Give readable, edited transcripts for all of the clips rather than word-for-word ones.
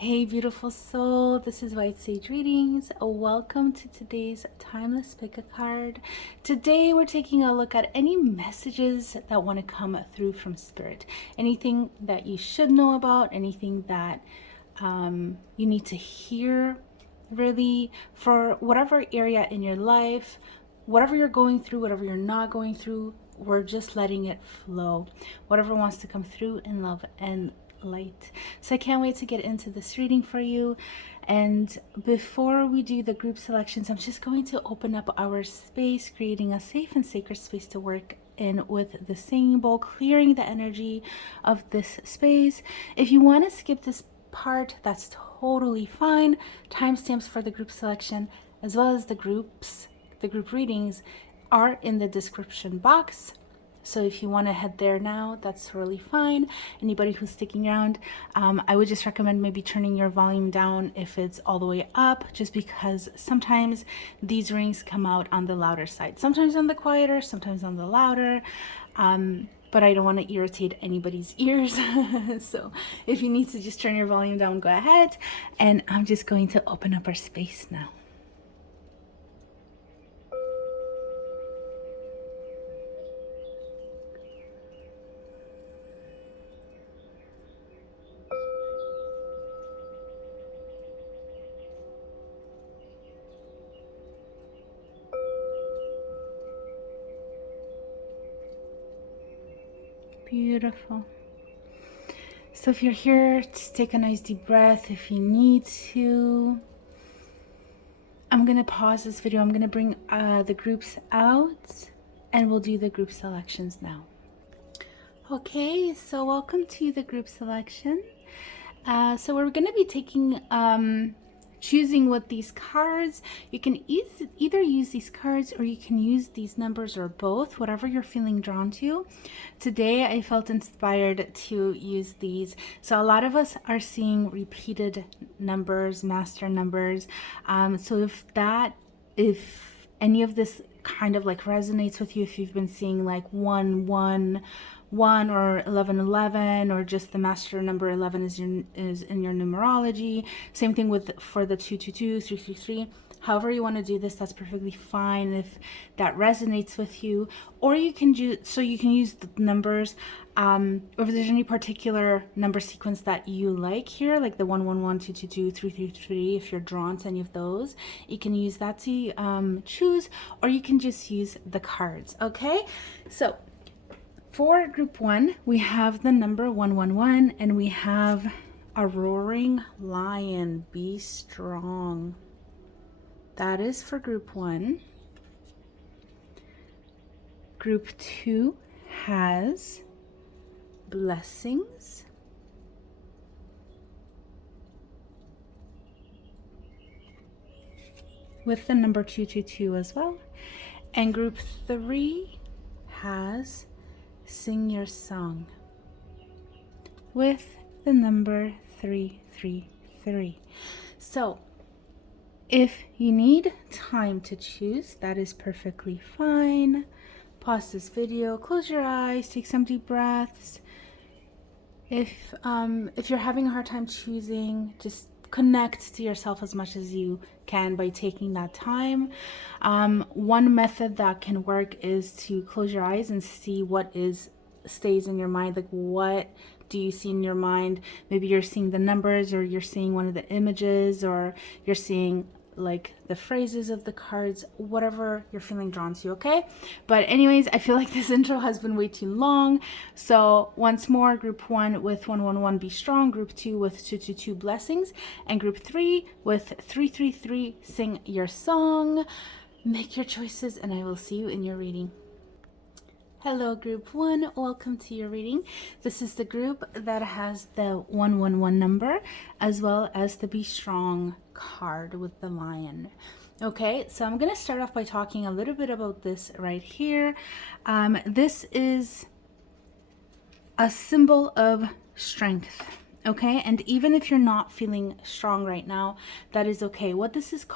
Hey, beautiful soul, this is White Sage Readings. Welcome to today's Timeless Pick a Card. Today, we're taking a look at any messages that want to come through from Spirit. Anything that you should know about, anything that you need to hear, really, for whatever area in your life, whatever you're going through, whatever you're not going through, we're just letting it flow. Whatever wants to come through in love and light. So I can't wait to get into this reading for you. And before we do the group selections, I'm just going to open up our space, creating a safe and sacred space to work in with the singing bowl, clearing the energy of this space. If you want to skip this part, that's totally fine. Timestamps for the group selection as well as the group readings are in the description box. So if you want to head there now, that's totally fine. Anybody who's sticking around, I would just recommend maybe turning your volume down if it's all the way up, just because sometimes these rings come out on the louder side. Sometimes on the quieter, sometimes on the louder. But I don't want to irritate anybody's ears. So if you need to just turn your volume down, go ahead. And I'm just going to open up our space now. Beautiful. So if you're here, just take a nice deep breath if you need to. I'm going to pause this video. I'm going to bring the groups out and we'll do the group selections now. Okay, so welcome to the group selection. So we're going to be taking choosing with these cards. You can either use these cards or you can use these numbers or both, whatever you're feeling drawn to. Today I felt inspired to use these. So a lot of us are seeing repeated numbers, master numbers. So if any of this kind of like resonates with you, if you've been seeing like 111 or 1111, or just the master number 11 is in your numerology. Same thing with for the 222, 333. However you want to do this, that's perfectly fine if that resonates with you. Or you can use the numbers. If there's any particular number sequence that you like here, like the 111, 222, 333, if you're drawn to any of those, you can use that to choose, or you can just use the cards. Okay, so for group one, we have the number 111, and we have a roaring lion. Be strong. That is for group one. Group two has blessings. With the number 222 as well. And group three has sing your song with the number 333. So if you need time to choose, that is perfectly fine. Pause this video, close your eyes, take some deep breaths. If you're having a hard time choosing, just connect to yourself as much as you can by taking that time. One method that can work is to close your eyes and see what stays in your mind. Like, what do you see in your mind? Maybe you're seeing the numbers, or you're seeing one of the images, or you're seeing like the phrases of the cards, whatever you're feeling drawn to. Okay, but anyways, I feel like this intro has been way too long. So once more, group one with 111, be strong. Group two with 222, blessings. And group three with 333, sing your song. Make your choices, and I will see you in your reading. Hello, group one. Welcome to your reading. This is the group that has the 111 number, as well as the Be Strong card with the lion. Okay, so I'm going to start off by talking a little bit about this right here. This is a symbol of strength. Okay, and even if you're not feeling strong right now, that is okay. What this is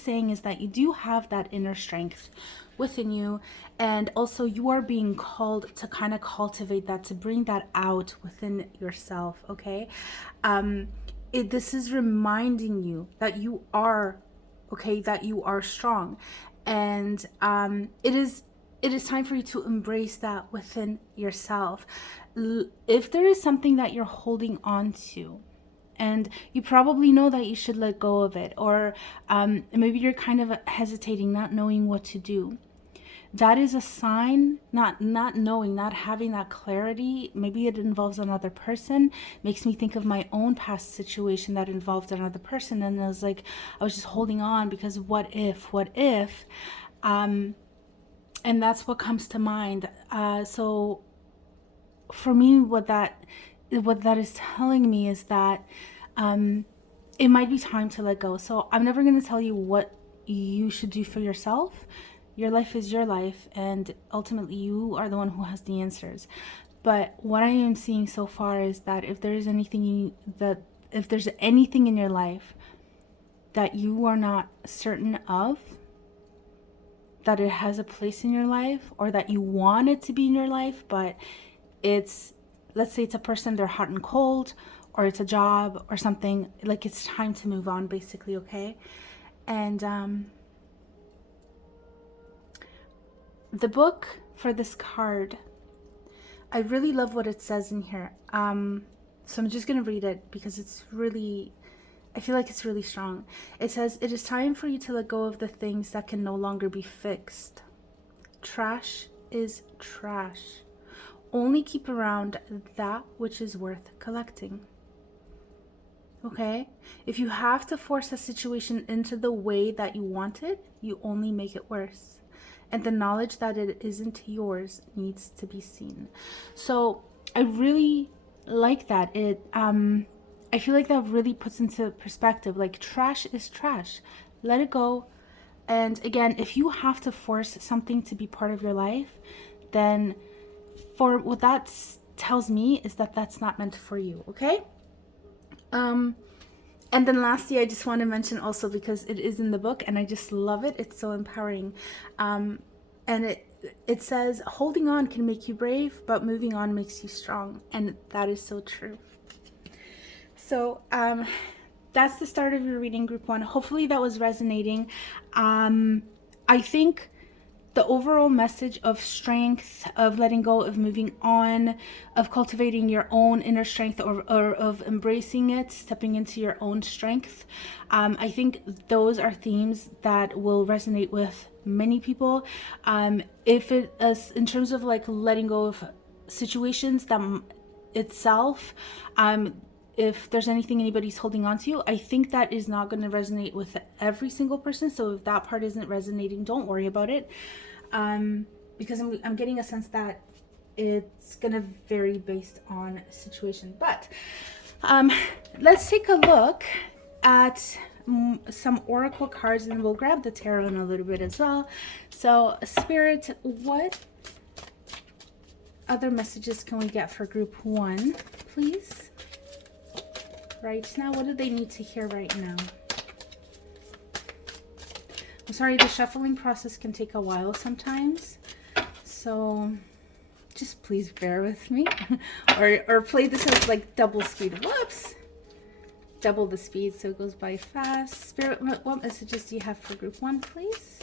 saying is that you do have that inner strength within you, and also you are being called to kind of cultivate that, to bring that out within yourself. Okay, this is reminding you that you are okay, that you are strong. And it is time for you to embrace that within yourself. If there is something that you're holding on to, and you probably know that you should let go of it, or maybe you're kind of hesitating, not knowing what to do, that is a sign. Not knowing, not having that clarity, maybe it involves another person. Makes me think of my own past situation that involved another person, and I was like, I was just holding on because what if, and that's what comes to mind. So for me, what that is telling me is that it might be time to let go. So I'm never going to tell you what you should do for yourself. Your life is your life, and ultimately you are the one who has the answers. But what I am seeing so far is that if there's anything in your life that you are not certain of, that it has a place in your life, or that you want it to be in your life, but it's, let's say it's a person, they're hot and cold, or it's a job or something, like it's time to move on, basically, okay? And the book for this card, I really love what it says in here. So I'm just going to read it because it's really, I feel like it's really strong. It says, "It is time for you to let go of the things that can no longer be fixed. Trash is trash. Only keep around that which is worth collecting." Okay? If you have to force a situation into the way that you want it, you only make it worse. And the knowledge that it isn't yours needs to be seen. So I really like that. I feel like that really puts into perspective, like, trash is trash. Let it go. And again, if you have to force something to be part of your life, then for what that tells me is that that's not meant for you, okay? And then lastly, I just want to mention also, because it is in the book and I just love it. It's so empowering. And it says, holding on can make you brave, but moving on makes you strong. And that is so true. So that's the start of your reading, group 1. Hopefully that was resonating. I think the overall message of strength, of letting go, of moving on, of cultivating your own inner strength, or of embracing it, stepping into your own strength, I think those are themes that will resonate with many people. If it is in terms of like letting go of situations that itself, if there's anything anybody's holding on to, I think that is not going to resonate with every single person. So if that part isn't resonating, don't worry about it. Because I'm getting a sense that it's going to vary based on situation. But let's take a look at some oracle cards, and we'll grab the tarot in a little bit as well. So Spirit, what other messages can we get for group 1, please? Right now, what do they need to hear right now? I'm sorry, the shuffling process can take a while sometimes, so just please bear with me. or play this at like double speed. Whoops! Double the speed so it goes by fast. Spirit, what messages do you have for group 1, please?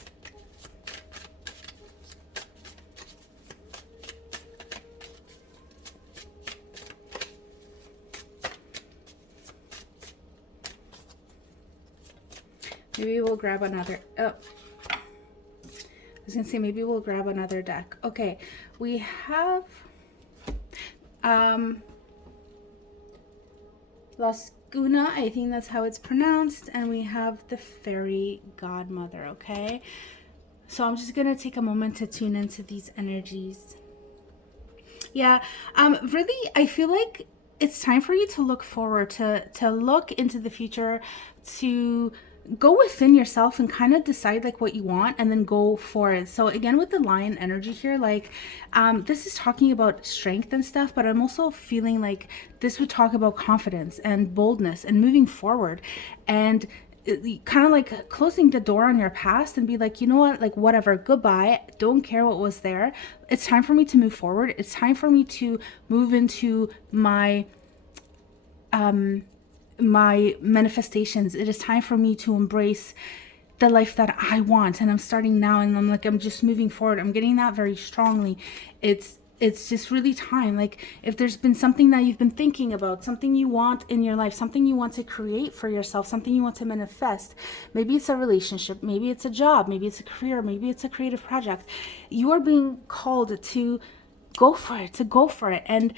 Maybe we'll grab another. Oh, I was gonna say maybe we'll grab another deck. Okay, we have Lascuna, I think that's how it's pronounced, and we have the fairy godmother. Okay, so I'm just gonna take a moment to tune into these energies. Yeah, really, I feel like it's time for you to look forward, to look into the future, to go within yourself and kind of decide like what you want, and then go for it. So again, with the lion energy here, like this is talking about strength and stuff, but I'm also feeling like this would talk about confidence and boldness and moving forward, and kind of like closing the door on your past and be like, you know what, like whatever, goodbye, don't care what was there. It's time for me to move forward. It's time for me to move into my my manifestations. It is time for me to embrace the life that I want, and I'm starting now, and I'm just moving forward. I'm getting that very strongly. It's just really time. Like, if there's been something that you've been thinking about, something you want in your life, something you want to create for yourself, something you want to manifest, maybe it's a relationship, maybe it's a job, maybe it's a career, maybe it's a creative project, you are being called to go for it. And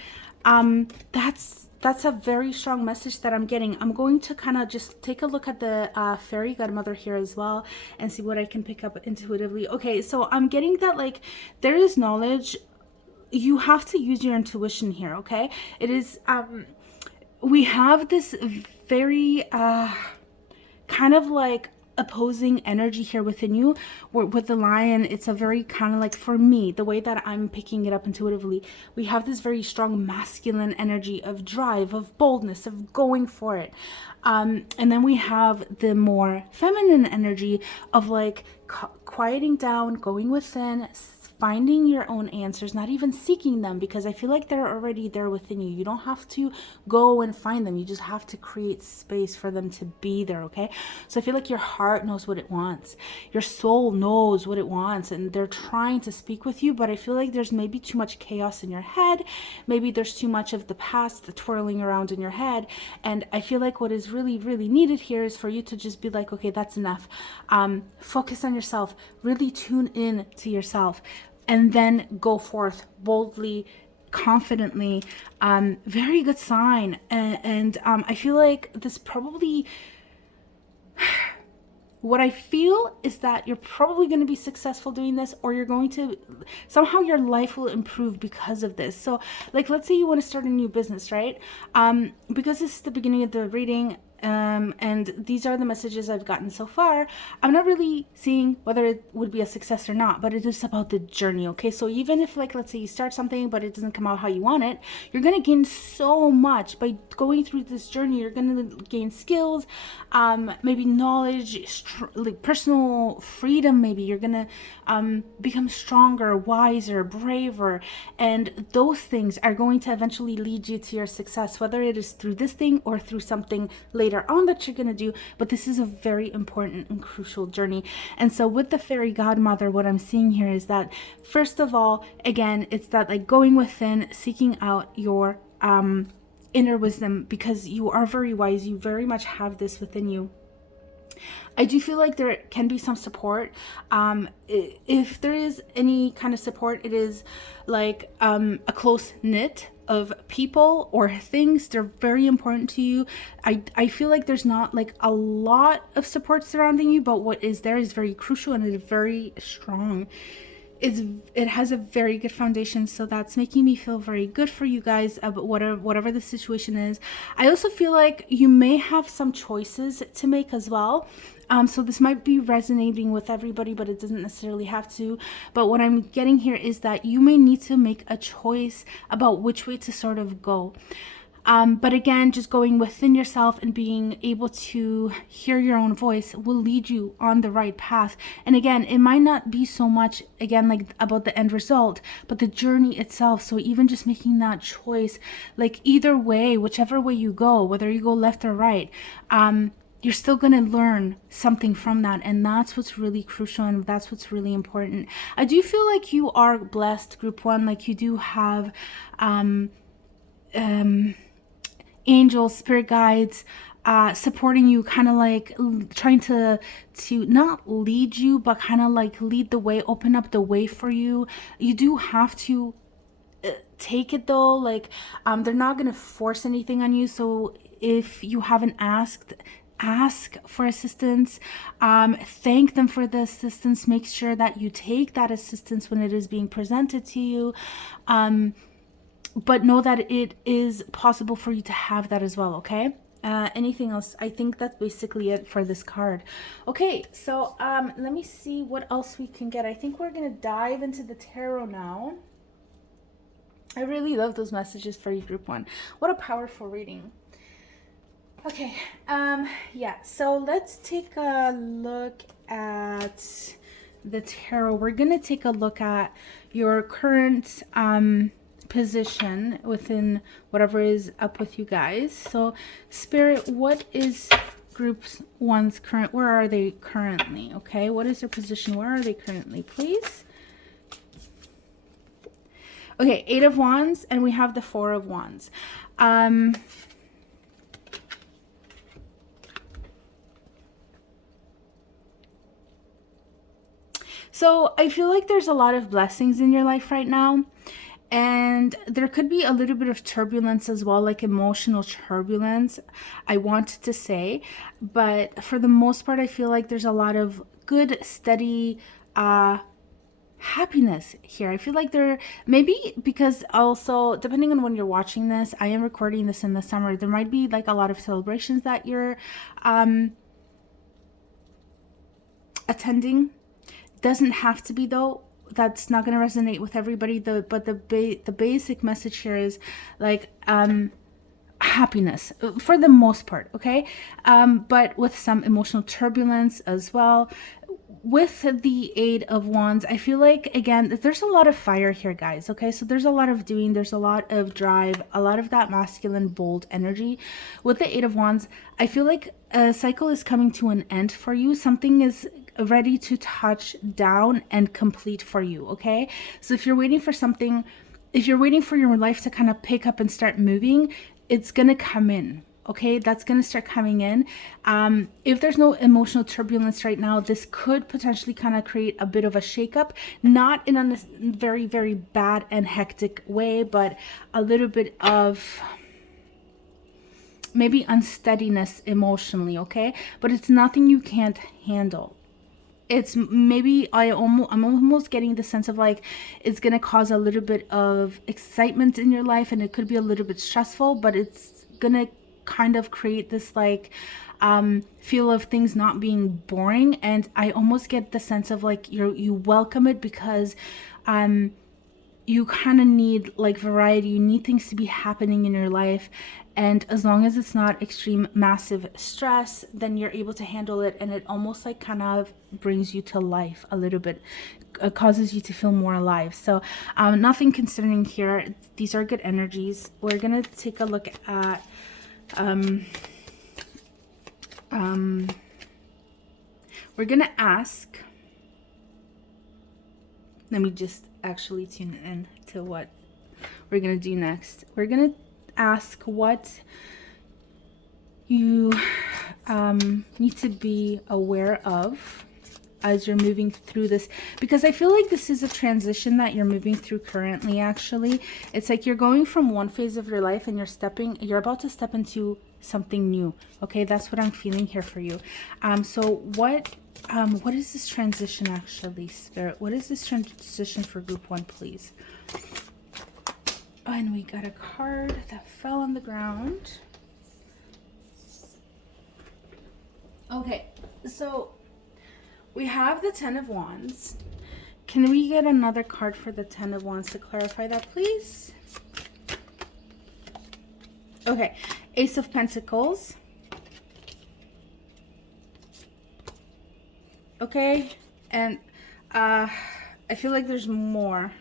that's a very strong message that I'm getting. I'm going to kind of just take a look at the fairy godmother here as well and see what I can pick up intuitively. Okay, so I'm getting that, like, there is knowledge. You have to use your intuition here, okay? It is, we have this very kind of like opposing energy here within you. With the lion, it's a very kind of like, for me, the way that I'm picking it up intuitively, we have this very strong masculine energy of drive, of boldness, of going for it. And then we have the more feminine energy of like quieting down, going within, finding your own answers, not even seeking them, because I feel like they're already there within you. You don't have to go and find them. You just have to create space for them to be there, okay? So I feel like your heart knows what it wants. Your soul knows what it wants, and they're trying to speak with you, but I feel like there's maybe too much chaos in your head. Maybe there's too much of the past twirling around in your head. And I feel like what is really, really needed here is for you to just be like, okay, that's enough. Focus on yourself. Really tune in to yourself. And then go forth boldly, confidently. Very good sign. And I feel like this probably, what I feel is that you're probably going to be successful doing this, or you're going to, somehow your life will improve because of this. So like, let's say you want to start a new business, right? Because this is the beginning of the reading, and these are the messages I've gotten so far, I'm not really seeing whether it would be a success or not, but it is about the journey, okay? So even if, like, let's say you start something but it doesn't come out how you want it, you're going to gain so much by going through this journey. You're going to gain skills, maybe knowledge, like personal freedom. Maybe you're going to become stronger, wiser, braver, and those things are going to eventually lead you to your success, whether it is through this thing or through something later on that you're going to do. But this is a very important and crucial journey. And so with the fairy godmother, what I'm seeing here is that, first of all, again, it's that like going within, seeking out your inner wisdom, because you are very wise. You very much have this within you. I do feel like there can be some support. If there is any kind of support, it is like a close knit of people or things. They're very important to you. I feel like there's not like a lot of support surrounding you, but what is there is very crucial and it's very strong. It has a very good foundation, so that's making me feel very good for you guys about whatever the situation is. I also feel like you may have some choices to make as well. So this might be resonating with everybody, but it doesn't necessarily have to. But what I'm getting here is that you may need to make a choice about which way to sort of go. But again, just going within yourself and being able to hear your own voice will lead you on the right path. And again, it might not be so much, again, like about the end result, but the journey itself. So even just making that choice, like either way, whichever way you go, whether you go left or right, you're still going to learn something from that. And that's what's really crucial, and that's what's really important. I do feel like you are blessed, group one, like you do have angels, spirit guides, supporting you, kind of like trying to not lead you, but kind of like lead the way, open up the way for you. You do have to take it though, like they're not going to force anything on you. So if you haven't ask for assistance, thank them for the assistance, make sure that you take that assistance when it is being presented to you, but know that it is possible for you to have that as well, okay? Anything else? I think that's basically it for this card. Okay, so let me see what else we can get. I think we're gonna dive into the tarot now. I really love those messages for you, group one. What a powerful reading. Okay, yeah, so let's take a look at the tarot. We're gonna take a look at your current position within whatever is up with you guys. So Spirit, what is group one's current, where are they currently? Okay, what is their position? Where are they currently, please? Okay, 8 of Wands, and we have the 4 of Wands. So I feel like there's a lot of blessings in your life right now. And there could be a little bit of turbulence as well, like emotional turbulence, I want to say. But for the most part, I feel like there's a lot of good, steady happiness here. I feel like there, maybe because also, depending on when you're watching this, I am recording this in the summer. There might be like a lot of celebrations that you're attending. Doesn't have to be though. That's not going to resonate with everybody, but the basic message here is like happiness for the most part, okay? But with some emotional turbulence as well. With the 8 of Wands, I feel like, again, there's a lot of fire here, guys, okay? So there's a lot of doing, there's a lot of drive, a lot of that masculine, bold energy. With the 8 of Wands, I feel like a cycle is coming to an end for you. Something is ready to touch down and complete for you, okay? So if you're waiting for something, if you're waiting for your life to kind of pick up and start moving, it's gonna come in, okay? That's gonna start coming in. If there's no emotional turbulence right now, this could potentially kind of create a bit of a shakeup, not in a very, very bad and hectic way, but a little bit of maybe unsteadiness emotionally, okay? But it's nothing you can't handle. It's maybe I'm almost getting the sense of like it's gonna cause a little bit of excitement in your life, and it could be a little bit stressful, but it's gonna kind of create this like feel of things not being boring. And I almost get the sense of like you welcome it because you kind of need like variety. You need things to be happening in your life, and as long as it's not extreme massive stress, then you're able to handle it, and it almost like kind of brings you to life a little bit, causes you to feel more alive. So nothing concerning here. These are good energies. We're gonna take a look at we're gonna ask, let me just actually tune in to what we're gonna do next. We're gonna ask what you need to be aware of as you're moving through this, because I feel like this is a transition that you're moving through currently. Actually, it's like you're going from one phase of your life and you're about to step into something new, okay? That's what I'm feeling here for you. So what is this transition actually, Spirit? What is this transition for group 1, please? Oh, and we got a card that fell on the ground. Okay, so we have the 10 of Wands. Can we get another card for the 10 of Wands to clarify that, please? Okay, Ace of Pentacles. Okay, and I feel like there's more.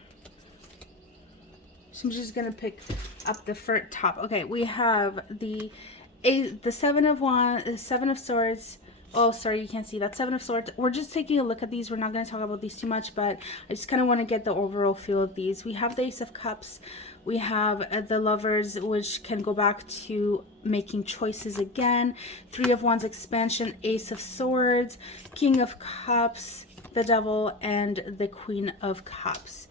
So I'm just gonna pick up the first top. Okay, we have the 7 of Wands, the 7 of Swords. Oh, sorry, you can't see that. 7 of Swords. We're just taking a look at these. We're not going to talk about these too much, but I just kind of want to get the overall feel of these. We have the Ace of Cups. We have the Lovers, which can go back to making choices again. 3 of Wands expansion, Ace of Swords, King of Cups, the Devil, and the Queen of Cups.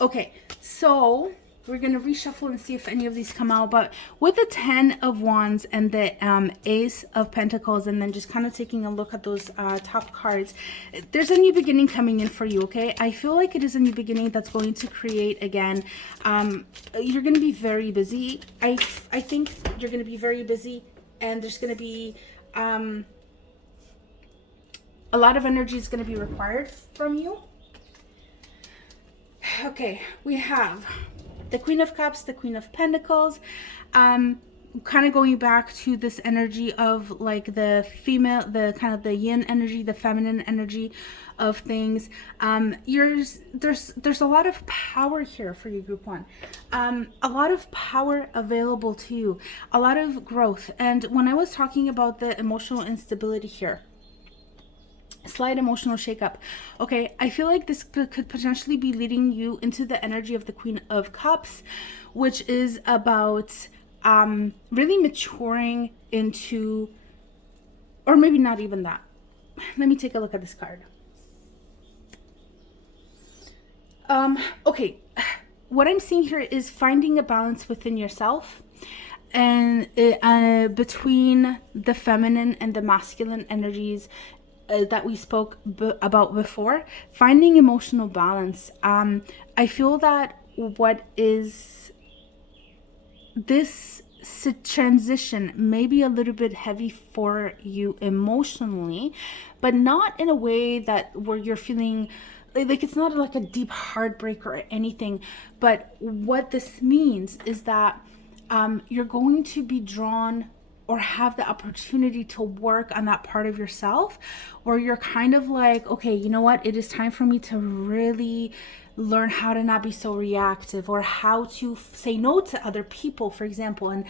Okay, so we're going to reshuffle and see if any of these come out. But with the 10 of Wands and the Ace of Pentacles, and then just kind of taking a look at those top cards, there's a new beginning coming in for you, okay? I feel like it is a new beginning that's going to create, again, you're going to be very busy. I think you're going to be very busy, and there's going to be a lot of energy is going to be required from you. Okay, we have the Queen of Cups, the Queen of Pentacles. kind of going back to this energy of like the female, the kind of the yin energy, the feminine energy of things. There's a lot of power here for you, group one. A lot of power available to you, a lot of growth. And when I was talking about the emotional instability here, slight emotional shakeup, okay, I feel like this could potentially be leading you into the energy of the Queen of Cups, which is about really maturing into, or maybe not even that. Let me take a look at this card. Okay, what I'm seeing here is finding a balance within yourself and between the feminine and the masculine energies that we spoke about before, finding emotional balance. I feel that what is this transition may be a little bit heavy for you emotionally, but not in a way that where you're feeling like it's not like a deep heartbreak or anything. But what this means is that you're going to be drawn or have the opportunity to work on that part of yourself where you're kind of like, okay, you know what, it is time for me to really learn how to not be so reactive, or how to say no to other people, for example, and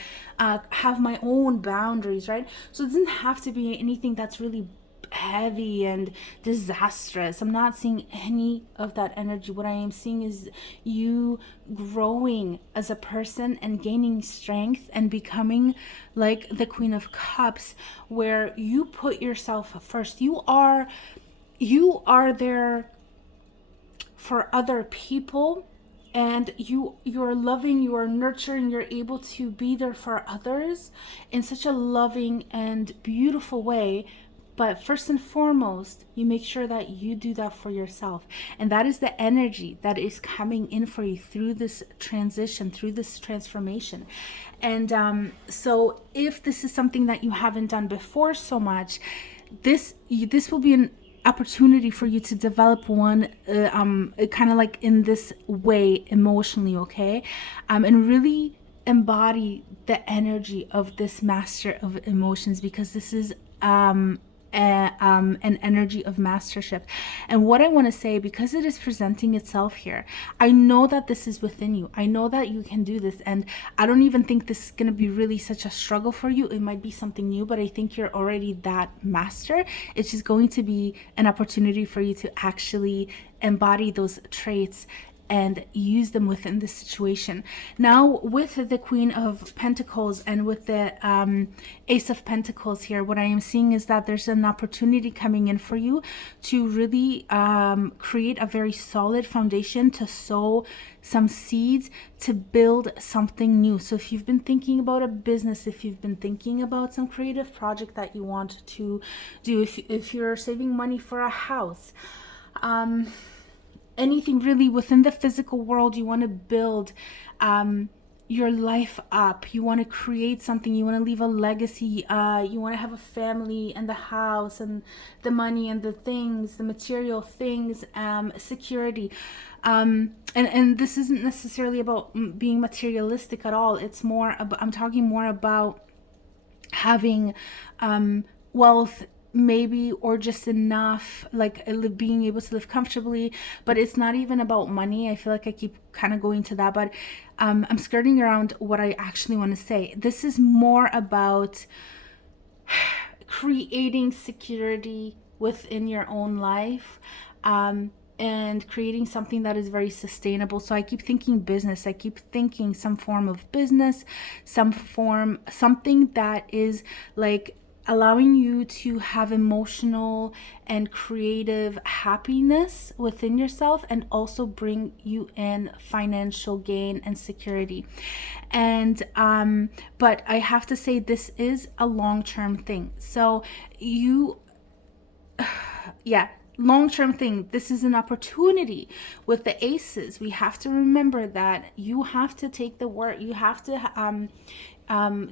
have my own boundaries, right? So it doesn't have to be anything that's really heavy and disastrous. I'm not seeing any of that energy. What I am seeing is you growing as a person and gaining strength and becoming like the Queen of Cups, where you put yourself first. You are there for other people, and you're loving, you're nurturing, you're able to be there for others in such a loving and beautiful way. But first and foremost, you make sure that you do that for yourself. And that is the energy that is coming in for you through this transition, through this transformation. And so if this is something that you haven't done before so much, this will be an opportunity for you to develop one kind of like in this way emotionally, okay? And really embody the energy of this master of emotions, because this is an energy of mastership. And what I want to say, because it is presenting itself here, I know that this is within you. I know that you can do this, and I don't even think this is going to be really such a struggle for you. It might be something new, but I think you're already that master. It's just going to be an opportunity for you to actually embody those traits and use them within the situation. Now, with the Queen of Pentacles and with the Ace of Pentacles here, what I am seeing is that there's an opportunity coming in for you to really create a very solid foundation, to sow some seeds, to build something new. So if you've been thinking about a business, if you've been thinking about some creative project that you want to do, if you're saving money for a house, anything really within the physical world, you want to build your life up, you want to create something, you want to leave a legacy, you want to have a family and the house and the money and the things, the material things, security, and this isn't necessarily about being materialistic at all. It's more about, I'm talking more about having wealth, maybe, or just enough, like being able to live comfortably. But it's not even about money. I feel like I keep kind of going to that, but I'm skirting around what I actually want to say. This is more about creating security within your own life, and creating something that is very sustainable. So I keep thinking business. I keep thinking some form of business, something that is like allowing you to have emotional and creative happiness within yourself, and also bring you in financial gain and security. And but I have to say, this is a long-term thing. So long-term thing. This is an opportunity. With the aces, we have to remember that you have to take the work. You have to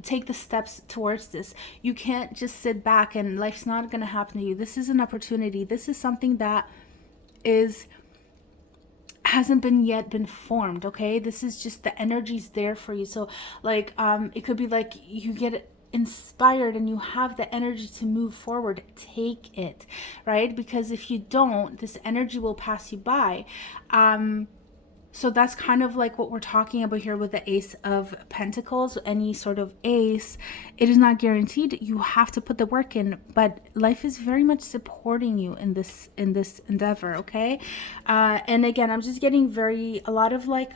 take the steps towards this. You can't just sit back and life's not going to happen to you. This is an opportunity. This is something that is hasn't been yet been formed. Okay, this is just the energy's there for you. So like it could be like you get inspired and you have the energy to move forward. Take it, right? Because if you don't, this energy will pass you by. So that's kind of like what we're talking about here with the Ace of Pentacles. Any sort of ace, it is not guaranteed. You have to put the work in, but life is very much supporting you in this endeavor, okay? And again, I'm just getting a lot of like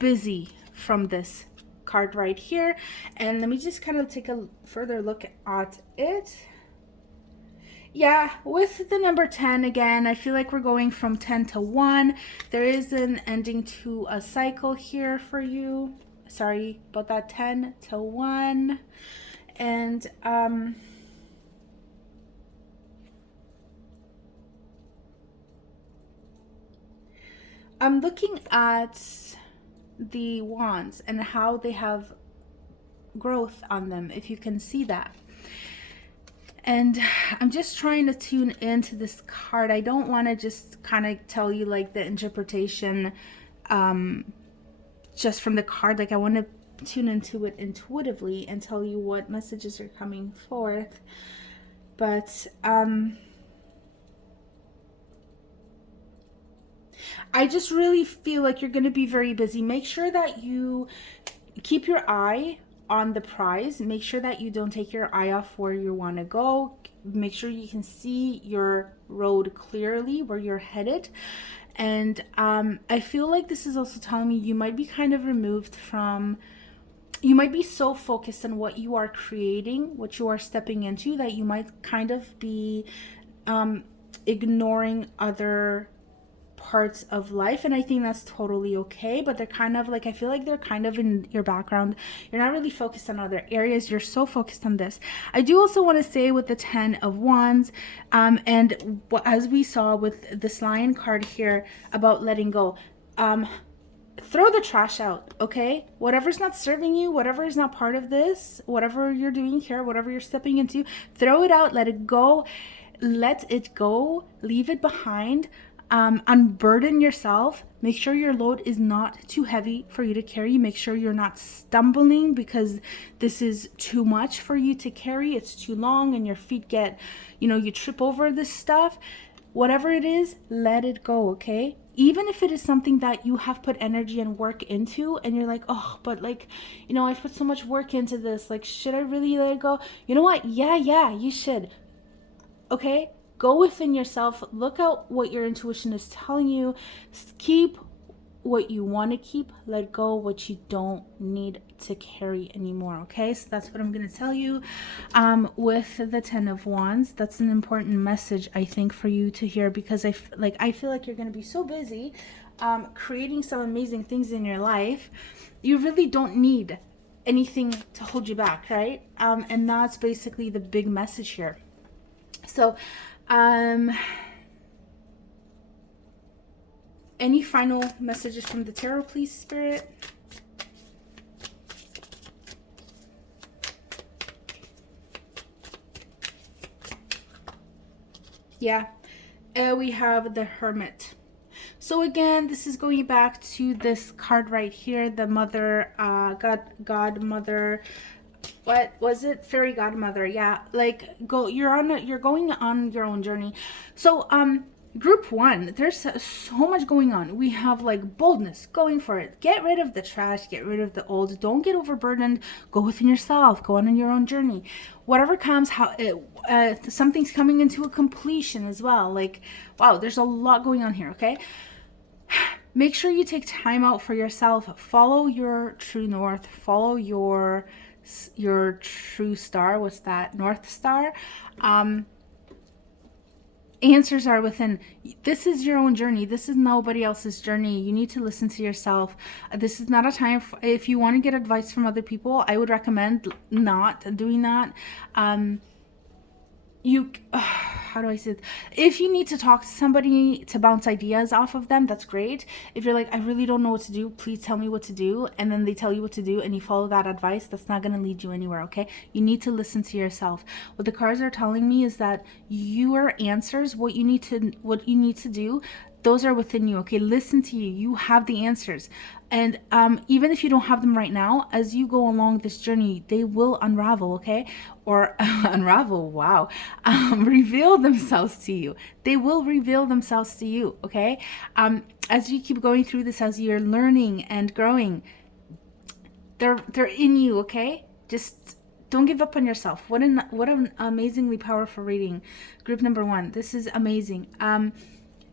busy from this card right here. And let me just kind of take a further look at it. Yeah, with the number 10, again, I feel like we're going from 10 to 1. There is an ending to a cycle here for you. Sorry about that, 10 to 1. And I'm looking at the wands and how they have growth on them, if you can see that. And I'm just trying to tune into this card. I don't want to just kind of tell you like the interpretation just from the card. Like I want to tune into it intuitively and tell you what messages are coming forth. But I just really feel like you're going to be very busy. Make sure that you keep your eye on the prize. Make sure that you don't take your eye off where you want to go. Make sure you can see your road clearly, where you're headed. And I feel like this is also telling me you might be kind of removed from, you might be so focused on what you are creating, what you are stepping into, that you might kind of be ignoring other parts of life. And I think that's totally okay, but they're kind of like, I feel like they're kind of in your background. You're not really focused on other areas. You're so focused on this. I do also want to say with the 10 of Wands, and as we saw with this Lion card here about letting go, throw the trash out, okay? Whatever's not serving you, whatever is not part of this, whatever you're doing here, whatever you're stepping into, throw it out, let it go, leave it behind. Unburden yourself. Make sure your load is not too heavy for you to carry. Make sure you're not stumbling because this is too much for you to carry. It's too long and your feet get, you trip over this stuff. Whatever it is, let it go, okay? Even if it is something that you have put energy and work into and you're like, oh, but like, I've put so much work into this. Like, should I really let it go? You know what? Yeah, you should. Okay? Go within yourself, look at what your intuition is telling you, keep what you want to keep, let go what you don't need to carry anymore, okay? So that's what I'm going to tell you with the 10 of Wands. That's an important message, I think, for you to hear, because I feel like you're going to be so busy creating some amazing things in your life. You really don't need anything to hold you back, right? And that's basically the big message here. So any final messages from the tarot, please, Spirit? Yeah, we have the Hermit. So again, this is going back to this card right here, the mother, godmother. What was it? Fairy godmother. Yeah, like you're going on your own journey. So group 1, there's so much going on. We have like boldness, going for it. Get rid of the trash, get rid of the old. Don't get overburdened. Go within yourself. Go on your own journey. Whatever comes, something's coming into a completion as well. Like, wow, there's a lot going on here, okay? Make sure you take time out for yourself. Follow your true north. Follow your true star. What's that? North Star. Answers are within. This is your own journey. This is nobody else's journey. You need to listen to yourself. This is not a time if you want to get advice from other people, I would recommend not doing that. How do I say it? If you need to talk to somebody to bounce ideas off of them, that's great. If you're like, I really don't know what to do, please tell me what to do, and then they tell you what to do and you follow that advice, that's not going to lead you anywhere, okay? You need to listen to yourself. What the cards are telling me is that your answers, what you need to do, those are within you. Okay, listen to you. You have the answers. And even if you don't have them right now, as you go along this journey, they will unravel, okay? Or unravel, wow. Reveal themselves to you. They will reveal themselves to you, okay? As you keep going through this, as you're learning and growing, they're in you, okay? Just don't give up on yourself. What an amazingly powerful reading. Group number 1. This is amazing.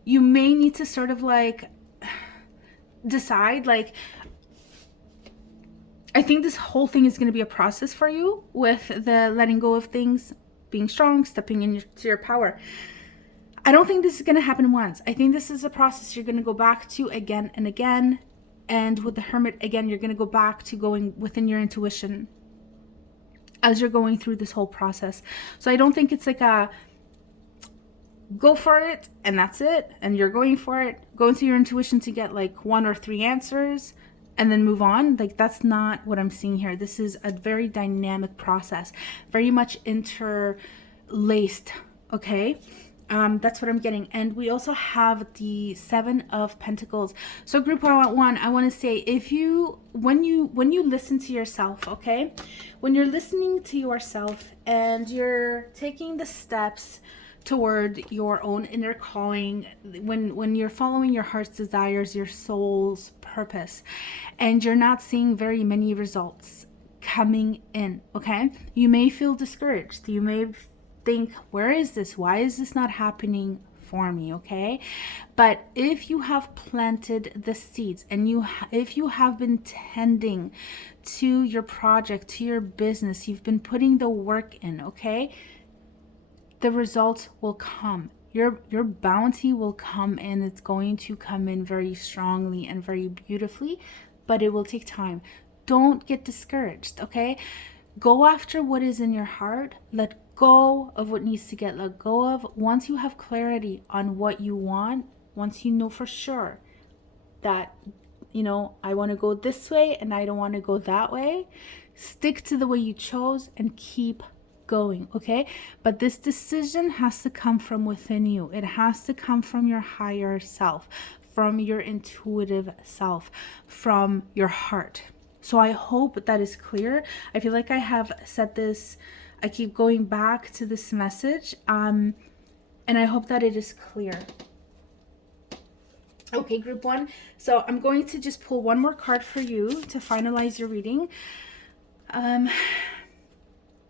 You may need to sort of like decide, like, I think this whole thing is going to be a process for you with the letting go of things, being strong, stepping into your power. I don't think this is going to happen once. I think this is a process you're going to go back to again and again. And with the Hermit, again, you're going to go back to going within your intuition as you're going through this whole process. So I don't think it's like a go for it and that's it, and you're going for it, go into your intuition to get like 1 or 3 answers and then move on. Like, that's not what I'm seeing here. This is a very dynamic process, very much interlaced, okay? That's what I'm getting. And we also have the 7 of Pentacles. So group 1, I want to say, if you, when you listen to yourself, okay, when you're listening to yourself and you're taking the steps toward your own inner calling, when you're following your heart's desires, your soul's purpose, and you're not seeing very many results coming in, okay, you may feel discouraged. You may think, where is this? Why is this not happening for me? Okay, but if you have planted the seeds and if you have been tending to your project, to your business, you've been putting the work in, okay, the results will come. Your bounty will come in. It's going to come in very strongly and very beautifully, but it will take time. Don't get discouraged, okay? Go after what is in your heart. Let go of what needs to get let go of. Once you have clarity on what you want, once you know for sure that, you know, I want to go this way and I don't want to go that way, stick to the way you chose and keep going, okay? But this decision has to come from within you. It has to come from your higher self, from your intuitive self, from your heart. So I hope that is clear. I feel like I have said this, I keep going back to this message, and I hope that it is clear. Okay, group 1. So I'm going to just pull one more card for you to finalize your reading.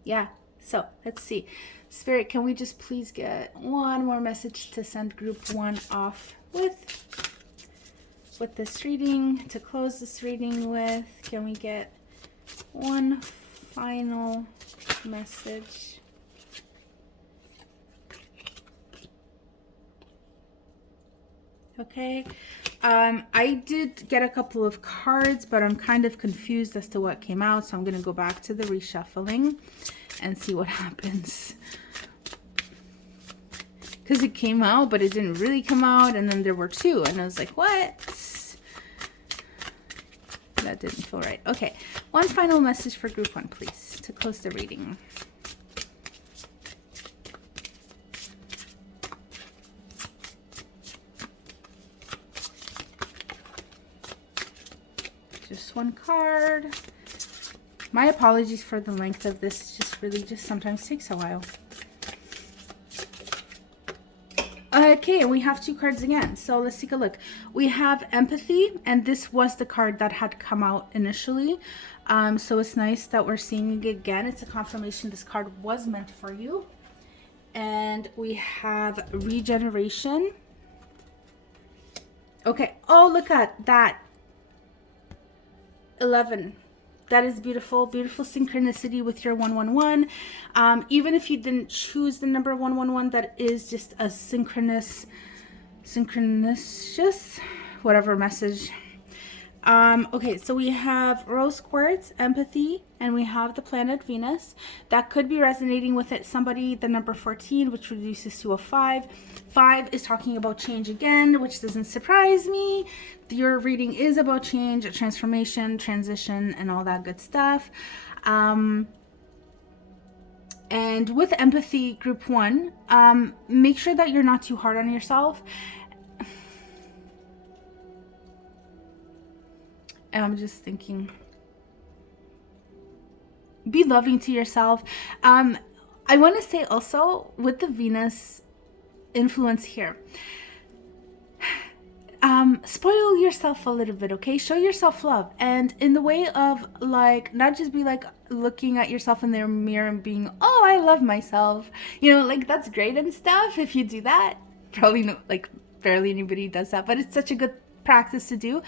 Yeah, so let's see. Spirit, can we just please get one more message to send group 1 off with this reading, to close this reading with? Can we get one final message? Okay, I did get a couple of cards, but I'm kind of confused as to what came out, so I'm going to go back to the reshuffling and see what happens. Because it came out, but it didn't really come out, and then there were 2, and I was like, what? That didn't feel right. Okay, one final message for group 1, please, to close the reading. Just one card. My apologies for the length of this. It just really sometimes takes a while. Okay, and we have 2 cards again. So let's take a look. We have empathy, and this was the card that had come out initially. So it's nice that we're seeing it again. It's a confirmation this card was meant for you. And we have regeneration. Okay. Oh, look at that. 11. That is beautiful. Beautiful synchronicity with your 111. Even if you didn't choose the number 111, that is just a synchronous, whatever message. Okay, so we have rose quartz, empathy, and we have the planet Venus. That could be resonating with it. Somebody, the number 14, which reduces to a 5. 5 is talking about change again, which doesn't surprise me. Your reading is about change, transformation, transition, and all that good stuff. And with empathy, group 1, make sure that you're not too hard on yourself. And I'm just thinking, be loving to yourself. I want to say also with the Venus influence here, spoil yourself a little bit, okay? Show yourself love, and in the way of like, not just be like looking at yourself in the mirror and being, oh, I love myself, you know, like that's great and stuff. If you do that, probably no, like barely anybody does that, but it's such a good practice to do.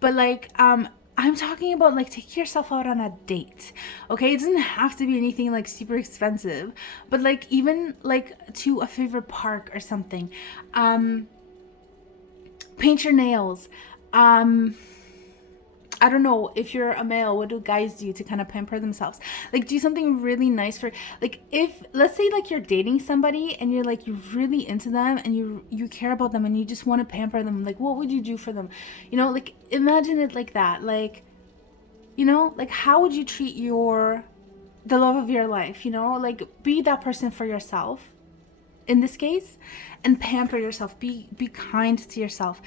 But like, I'm talking about like take yourself out on a date, okay? It doesn't have to be anything like super expensive, but like even like to a favorite park or something. Paint your nails. I don't know, if you're a male, what do guys do to kind of pamper themselves? Like do something really nice for, like, if let's say like you're dating somebody and you're really into them and you care about them and you just want to pamper them, like what would you do for them? You know, like imagine it like that. Like, you know, like how would you treat the love of your life, you know? Like be that person for yourself in this case, and pamper yourself. Be kind to yourself.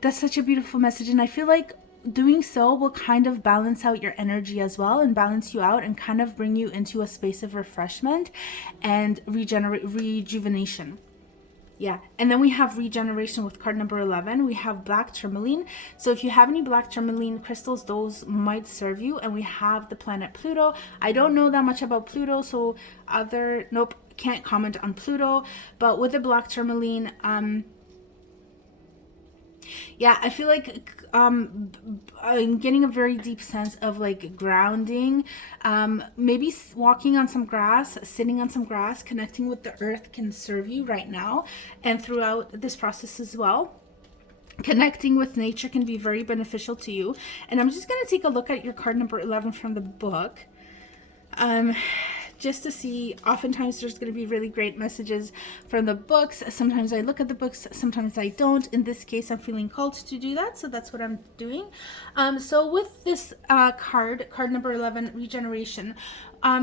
That's such a beautiful message, and I feel like doing so will kind of balance out your energy as well, and balance you out and kind of bring you into a space of refreshment and rejuvenation. Yeah, and then we have regeneration with card number 11. We have black tourmaline. So if you have any black tourmaline crystals, those might serve you. And we have the planet Pluto. I don't know that much about Pluto, so nope, can't comment on Pluto. But with the black tourmaline, yeah, I feel like I'm getting a very deep sense of like grounding. Maybe walking on some grass, sitting on some grass, connecting with the earth can serve you right now and throughout this process as well. Connecting with nature can be very beneficial to you. And I'm just going to take a look at your card number 11 from the book. Just to see, oftentimes there's going to be really great messages from the books. Sometimes I look at the books, sometimes I don't. In this case, I'm feeling called to do that, so that's what I'm doing. So with this card number 11, regeneration,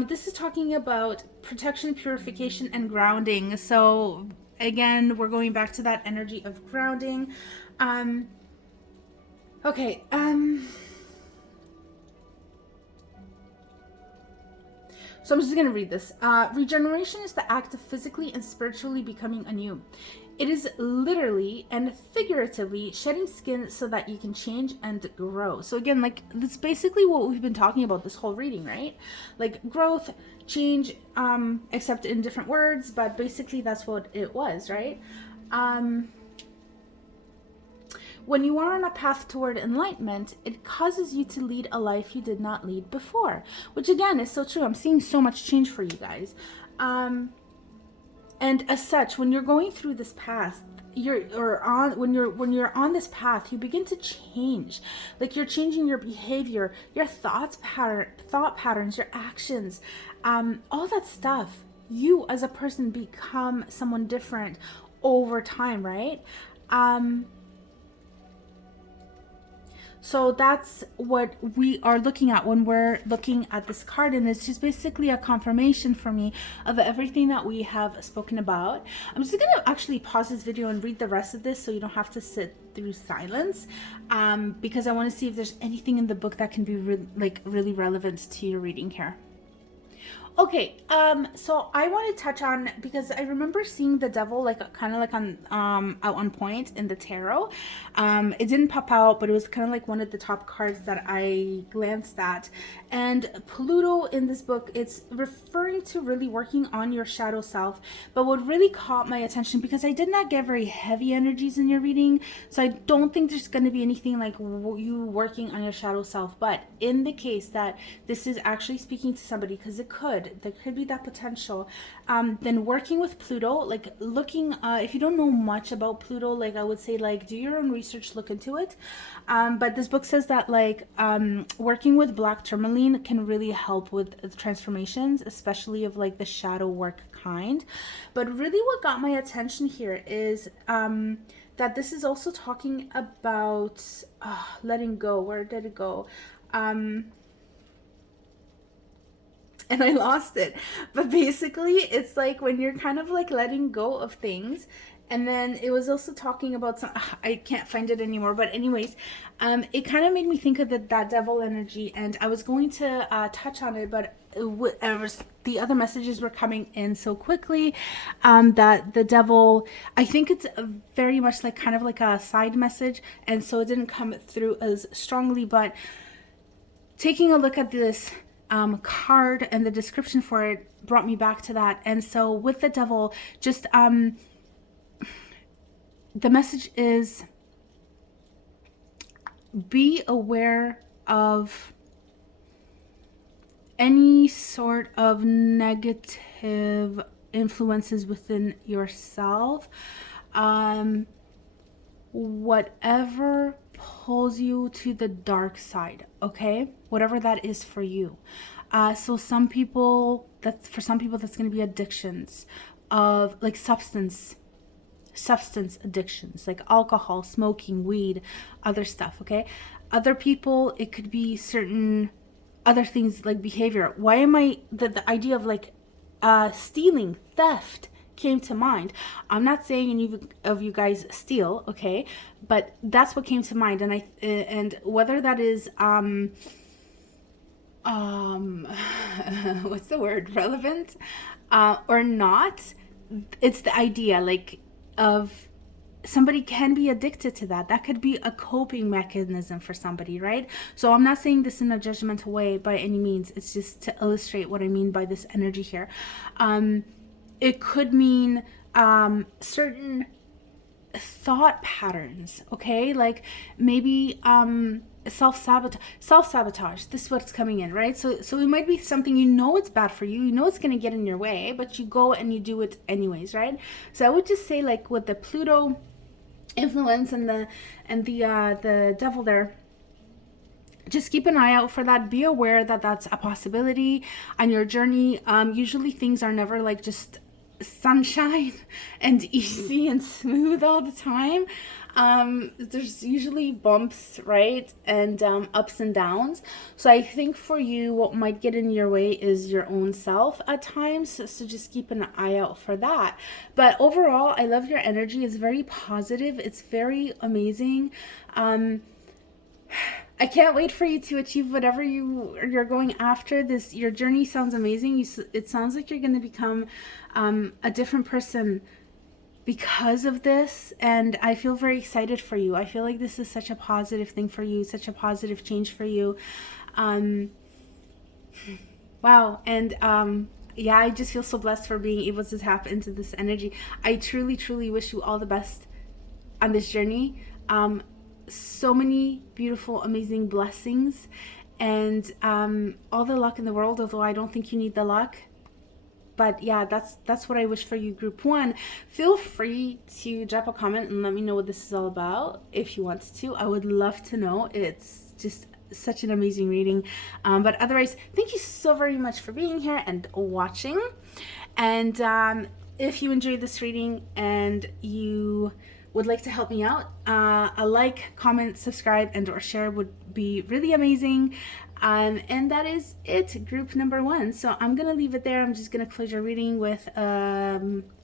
this is talking about protection, purification, and grounding. So again, we're going back to that energy of grounding. Okay. So I'm just going to read this. Regeneration is the act of physically and spiritually becoming anew. It is literally and figuratively shedding skin so that you can change and grow. So again, like that's basically what we've been talking about this whole reading, right? Like growth, change, except in different words, but basically that's what it was, right? When you are on a path toward enlightenment, it causes you to lead a life you did not lead before, which again is so true. I'm seeing so much change for you guys. And as such, when you're going through this path, when you're on this path, you begin to change. Like you're changing your behavior, your thought patterns, your actions, all that stuff. You as a person become someone different over time, right? So that's what we are looking at when we're looking at this card, and it's just basically a confirmation for me of everything that we have spoken about. I'm just going to actually pause this video and read the rest of this so you don't have to sit through silence, because I want to see if there's anything in the book that can be really relevant to your reading here. Okay, so I want to touch on, because I remember seeing the devil kind of on out on point in the tarot. It didn't pop out, but it was kind of like one of the top cards that I glanced at. And Pluto in this book, it's referring to really working on your shadow self. But what really caught my attention, because I did not get very heavy energies in your reading, so I don't think there's going to be anything like you working on your shadow self. But in the case that this is actually speaking to somebody, because there could be that potential, then working with Pluto, like looking, if you don't know much about Pluto, like I would say, like do your own research, look into it. But this book says that like working with black tourmaline can really help with transformations, especially of like the shadow work kind. But really what got my attention here is that this is also talking about letting go. Where did it go? And I lost it. But basically it's like when you're kind of like letting go of things And then it was also talking about some, I can't find it anymore, but anyways, it kind of made me think of that devil energy, and I was going to touch on it, but the other messages were coming in so quickly that the devil, I think it's very much like kind of like a side message, and so it didn't come through as strongly. But taking a look at this card and the description for it brought me back to that. And so with the devil, just the message is be aware of any sort of negative influences within yourself. Whatever pulls you to the dark side, okay? Whatever that is for you. So for some people that's going to be addictions of like substance addictions, like alcohol, smoking, weed, other stuff, okay? Other people, it could be certain other things like behavior. Why am I, the idea of like stealing, theft came to mind. I'm not saying any of you guys steal, okay? But that's what came to mind. And whether that is what's the word, relevant or not, it's the idea like of somebody can be addicted to that. That could be a coping mechanism for somebody, right? So I'm not saying this in a judgmental way by any means. It's just to illustrate what I mean by this energy here. It could mean certain thought patterns, okay? Like maybe self-sabotage. This is what's coming in, right? So it might be something, you know, it's bad for you, you know it's going to get in your way, but you go and you do it anyways, right? So I would just say, like with the Pluto influence and the devil there, just keep an eye out for that. Be aware that that's a possibility on your journey. Usually things are never like just sunshine and easy and smooth all the time. There's usually bumps, right? And ups and downs. So I think for you, what might get in your way is your own self at times. So just keep an eye out for that. But overall, I love your energy. It's very positive. It's very amazing. I can't wait for you to achieve whatever you're going after. This, your journey sounds amazing. It sounds like you're going to become a different person because of this, and I feel very excited for you. I feel like this is such a positive thing for you, such a positive change for you. Wow. And yeah, I just feel so blessed for being able to tap into this energy. I truly, truly wish you all the best on this journey. So many beautiful, amazing blessings, and all the luck in the world, although I don't think you need the luck. But yeah, that's what I wish for you, Group 1. Feel free to drop a comment and let me know what this is all about if you want to. I would love to know. It's just such an amazing reading. But otherwise, thank you so very much for being here and watching. And if you enjoyed this reading and you would like to help me out, a like, comment, subscribe, and or share would be really amazing. And that is it, group number 1. So I'm gonna leave it there. I'm just gonna close your reading with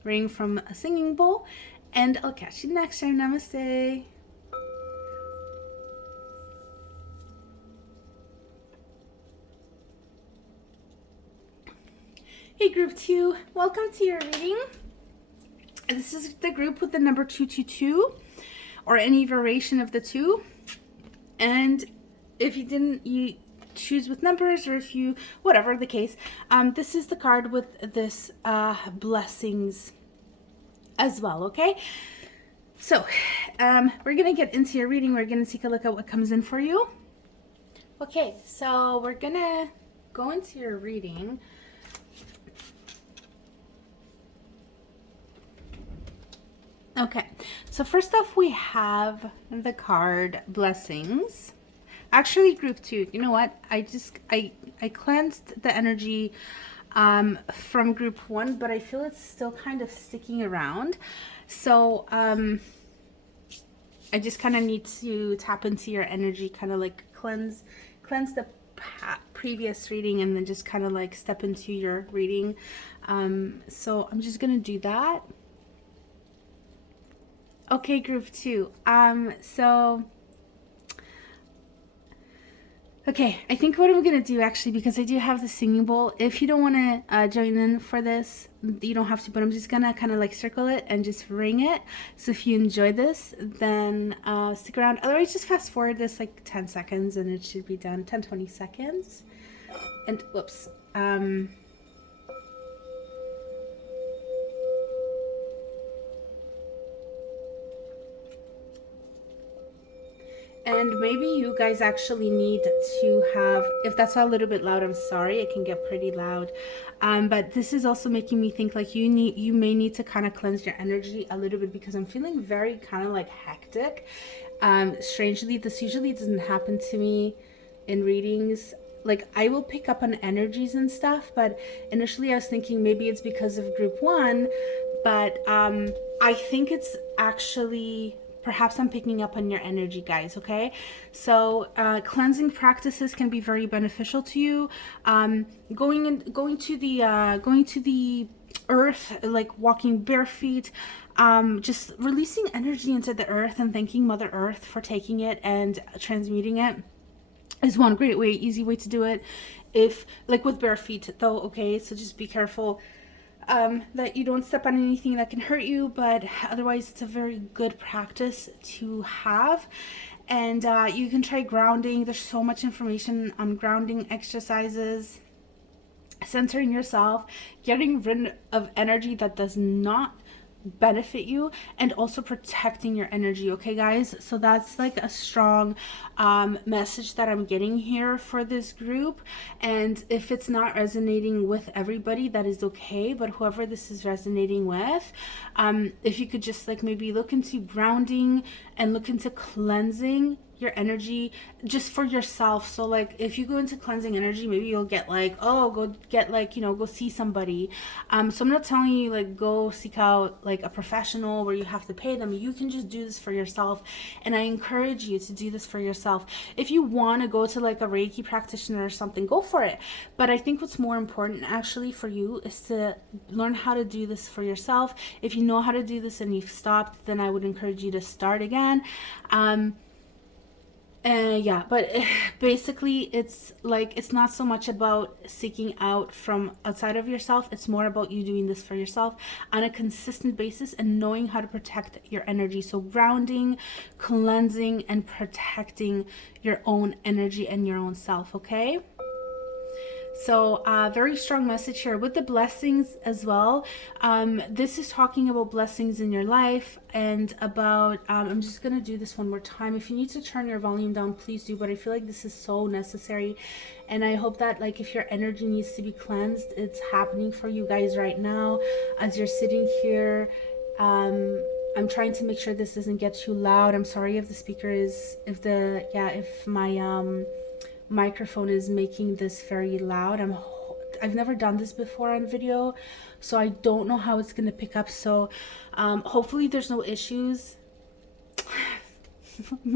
ring from a singing bowl, and I'll catch you next time. Namaste. Hey, group 2, welcome to your reading. This is the group with the number 222, or any variation of the 2. And if you choose with numbers, or if you, whatever the case, this is the card with this blessings as well, okay? So we're gonna get into your reading. We're gonna take a look at what comes in for you. Okay, so we're gonna go into your reading. Okay, so first off, we have the card blessings. Actually, group 2, you know what? I cleansed the energy from group 1, but I feel it's still kind of sticking around. So I just kind of need to tap into your energy, kind of like cleanse the previous reading, and then just kind of like step into your reading. So I'm just gonna do that. Okay, group 2. Okay, I think what I'm gonna do actually, because I do have the singing bowl, if you don't want to join in for this, you don't have to, but I'm just gonna kind of like circle it and just ring it. So if you enjoy this, then stick around. Otherwise, just fast forward this like 10 seconds and it should be done. 10-20 seconds. And whoops. And maybe you guys actually need to have, if that's a little bit loud, I'm sorry, it can get pretty loud. But this is also making me think like you may need to kind of cleanse your energy a little bit, because I'm feeling very kind of like hectic. Strangely, this usually doesn't happen to me in readings. Like I will pick up on energies and stuff, but initially I was thinking maybe it's because of group 1, but I think it's actually perhaps I'm picking up on your energy, guys. Okay, so cleansing practices can be very beneficial to you. Going to the earth, like walking bare feet, just releasing energy into the earth and thanking Mother Earth for taking it and transmuting it is one great way, easy way to do it. If like with bare feet though, okay, so just be careful that you don't step on anything that can hurt you, but otherwise it's a very good practice to have. And you can try grounding. There's so much information on grounding exercises, centering yourself, getting rid of energy that does not benefit you, and also protecting your energy. Okay guys, so that's like a strong message that I'm getting here for this group. And if it's not resonating with everybody, that is okay, but whoever this is resonating with, if you could just like maybe look into grounding and look into cleansing your energy just for yourself. So like if you go into cleansing energy, maybe you'll get like, oh, go get like, you know, go see somebody. So I'm not telling you like go seek out like a professional where you have to pay them. You can just do this for yourself, and I encourage you to do this for yourself. If you want to go to like a Reiki practitioner or something, go for it. But I think what's more important actually for you is to learn how to do this for yourself. If you know how to do this and you've stopped, then I would encourage you to start again. Yeah, but basically it's like it's not so much about seeking out from outside of yourself. It's more about you doing this for yourself on a consistent basis and knowing how to protect your energy. So grounding, cleansing, and protecting your own energy and your own self. Okay, so very strong message here with the blessings as well. This is talking about blessings in your life and about, I'm just going to do this one more time. If you need to turn your volume down, please do. But I feel like this is so necessary. And I hope that like if your energy needs to be cleansed, it's happening for you guys right now as you're sitting here. I'm trying to make sure this doesn't get too loud. I'm sorry if the speaker is, if my microphone is making this very loud. I've never done this before on video, so I don't know how it's gonna pick up. So hopefully there's no issues.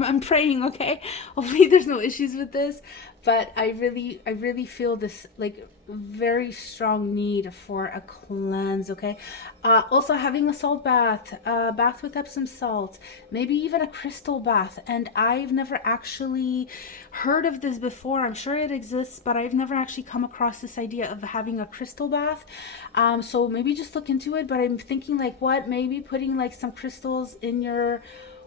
I'm praying, okay? Hopefully there's no issues with this, but I really feel this like very strong need for a cleanse. Okay, also having a salt bath, bath with Epsom salt, maybe even a crystal bath. And I've never actually heard of this before. I'm sure it exists, but I've never actually come across this idea of having a crystal bath. So maybe just look into it. But I'm thinking like what, maybe putting like some crystals in your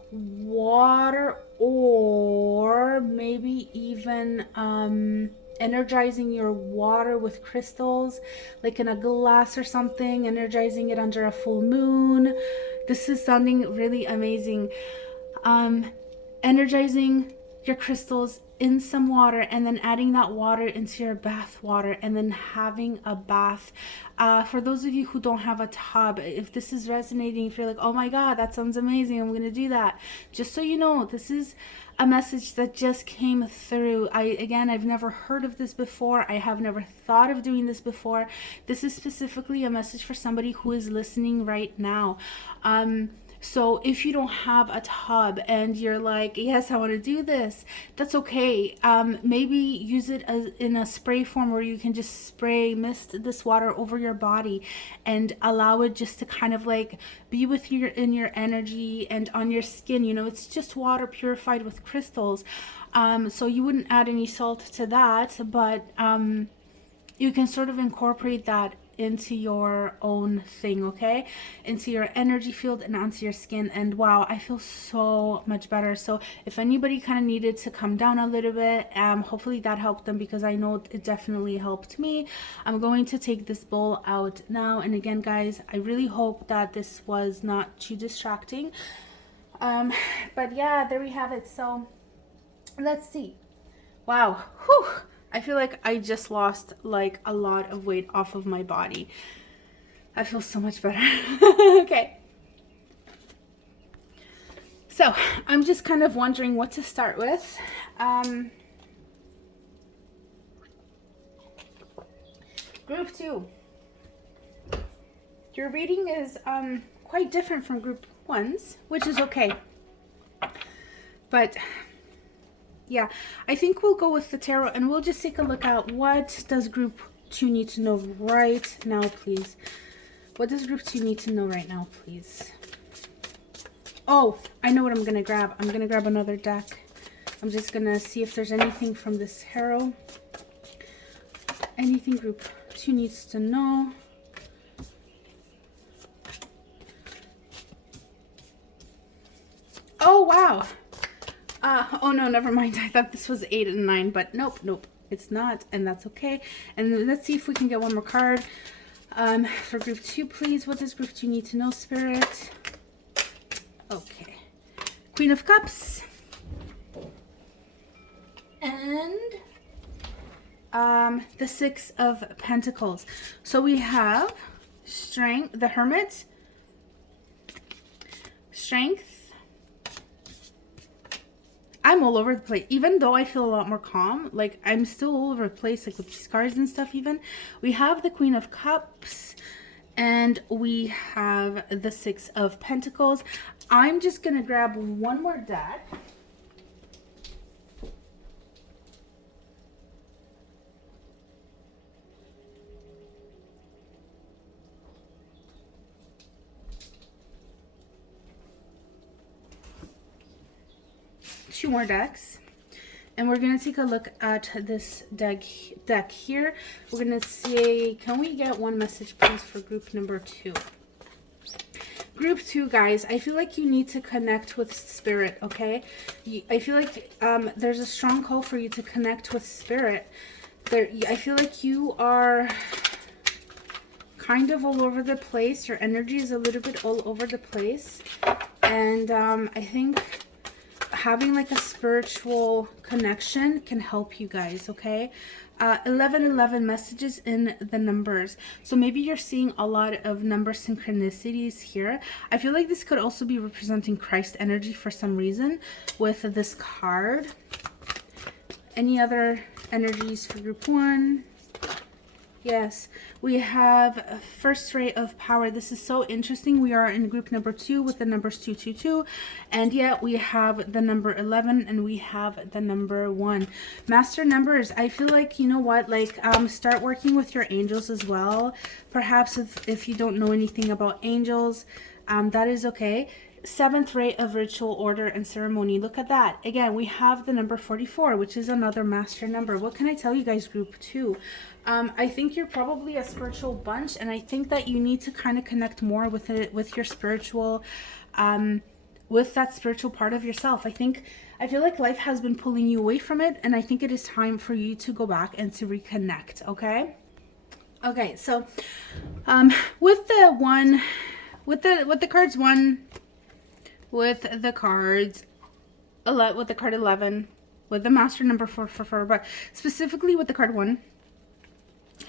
water, or maybe even energizing your water with crystals, like in a glass or something, energizing it under a full moon. This is sounding really amazing. Energizing your crystals in some water, and then adding that water into your bath water, and then having a bath. For those of you who don't have a tub, if this is resonating, if you're like, oh my god, that sounds amazing, I'm gonna do that, just so you know, this is a message that just came through. I've never heard of this before. I have never thought of doing this before. This is specifically a message for somebody who is listening right now. So if you don't have a tub and you're like, yes, I want to do this, that's okay. Maybe use it as in a spray form where you can just spray mist this water over your body and allow it just to kind of like be with you in your energy and on your skin. You know, it's just water purified with crystals. So you wouldn't add any salt to that, but you can sort of incorporate that into your own thing, okay, into your energy field and onto your skin. And wow, I feel so much better. So if anybody kind of needed to come down a little bit, hopefully that helped them, because I know it definitely helped me. I'm going to take this bowl out now, and again guys, I really hope that this was not too distracting, but yeah, there we have it. So let's see. Wow. Whew. I feel like I just lost like a lot of weight off of my body. I feel so much better. Okay. So I'm just kind of wondering what to start with. Group 2. Your reading is quite different from group 1's, which is okay. But yeah, I think we'll go with the tarot, and we'll just take a look at what does group 2 need to know right now, please. What does group 2 need to know right now, please? Oh, I know what I'm going to grab. I'm going to grab another deck. I'm just going to see if there's anything from this tarot. Anything group 2 needs to know. Oh, wow. Oh no, never mind. I thought this was 8 and 9, but nope, it's not, and that's okay. And let's see if we can get one more card for group 2, please. What does group 2 need to know, Spirit? Okay. Queen of Cups. And the 6 of Pentacles. So we have Strength, the Hermit, Strength. I'm all over the place, even though I feel a lot more calm. Like, I'm still all over the place, like with these cards and stuff even. We have the Queen of Cups, and we have the 6 of Pentacles. I'm just going to grab one more deck. Two more decks, and we're going to take a look at this deck here. We're going to see, can we get one message please for group number 2? Group 2, guys, I feel like you need to connect with Spirit, okay? I feel like there's a strong call for you to connect with Spirit. I feel like you are kind of all over the place. Your energy is a little bit all over the place, and I think having like a spiritual connection can help you guys, okay? 1111 messages in the numbers. So maybe you're seeing a lot of number synchronicities here. I feel like this could also be representing Christ energy for some reason with this card. Any other energies for group 1? Yes, we have first ray of power. This is so interesting. We are in group number 2 with the numbers 222, and yet we have the number 11 and we have the number 1. Master numbers. I feel like, you know what, like start working with your angels as well. Perhaps if you don't know anything about angels, that is okay. 7th ray of ritual, order, and ceremony. Look at that. Again, we have the number 44, which is another master number. What can I tell you guys, group 2? I think you're probably a spiritual bunch, and I think that you need to kind of connect more with it, with your spiritual, with that spiritual part of yourself. I feel like life has been pulling you away from it, and I think it is time for you to go back and to reconnect, okay? Okay, so with the cards 1, with the cards, with the card 11, with the master number 4, but specifically with the card 1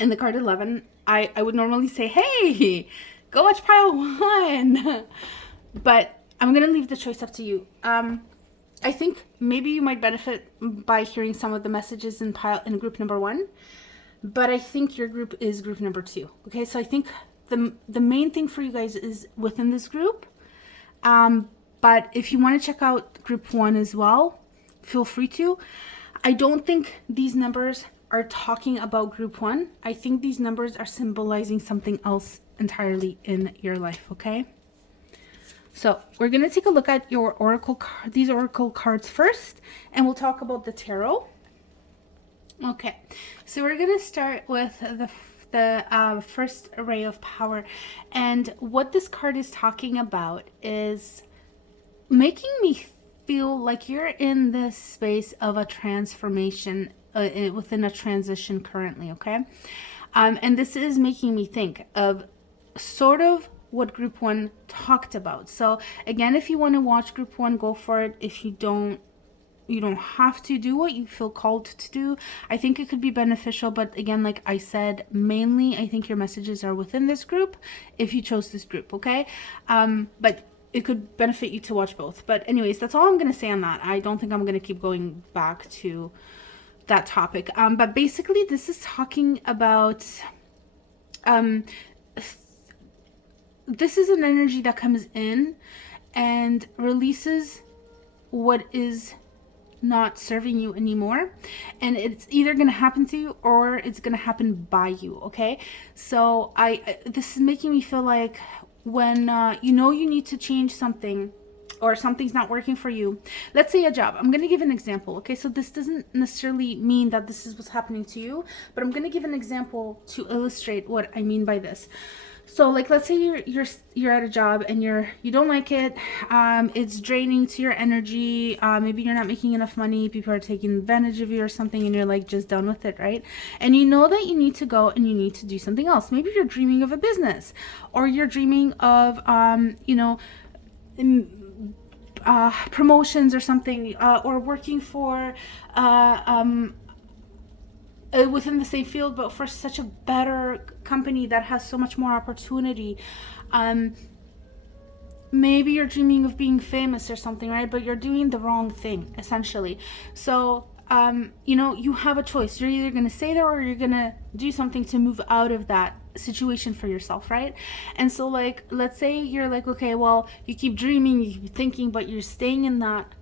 and the card 11, I would normally say, hey, go watch pile 1. But I'm going to leave the choice up to you. I think maybe you might benefit by hearing some of the messages in group number 1. But I think your group is group number 2. Okay, so I think the main thing for you guys is within this group, But if you want to check out group 1 as well, feel free to. I don't think these numbers are talking about group 1. I think these numbers are symbolizing something else entirely in your life, okay? So we're going to take a look at your these oracle cards first, and we'll talk about the tarot. Okay, so we're going to start with the first array of power. And what this card is talking about is making me feel like you're in this space of a transformation within a transition currently, okay? And this is making me think of sort of what group 1 talked about. So again, if you want to watch group 1, go for it. If you don't, you don't have to. Do what you feel called to do. I think it could be beneficial, but again, like I said, mainly I think your messages are within this group if you chose this group, okay? But it could benefit you to watch both. But anyways, that's all I'm going to say on that. I don't think I'm going to keep going back to that topic. But basically, this is talking about this is an energy that comes in and releases what is not serving you anymore, and it's either going to happen to you or it's going to happen by you, okay? So this is making me feel like when you know you need to change something or something's not working for you. Let's say a job. I'm going to give an example, okay? So this doesn't necessarily mean that this is what's happening to you, but I'm going to give an example to illustrate what I mean by this. So like, let's say you're at a job and you don't like it. It's draining to your energy. Maybe you're not making enough money. People are taking advantage of you or something, and you're like just done with it, right? And you know that you need to go and you need to do something else. Maybe you're dreaming of a business, or you're dreaming of promotions or something, or working for within the same field, but for such a better company that has so much more opportunity. Maybe you're dreaming of being famous or something, right? But you're doing the wrong thing, essentially. So, you have a choice. You're either going to stay there or you're going to do something to move out of that situation for yourself, right? And so, like, let's say you're like, okay, well, you keep dreaming, you keep thinking, but you're staying in that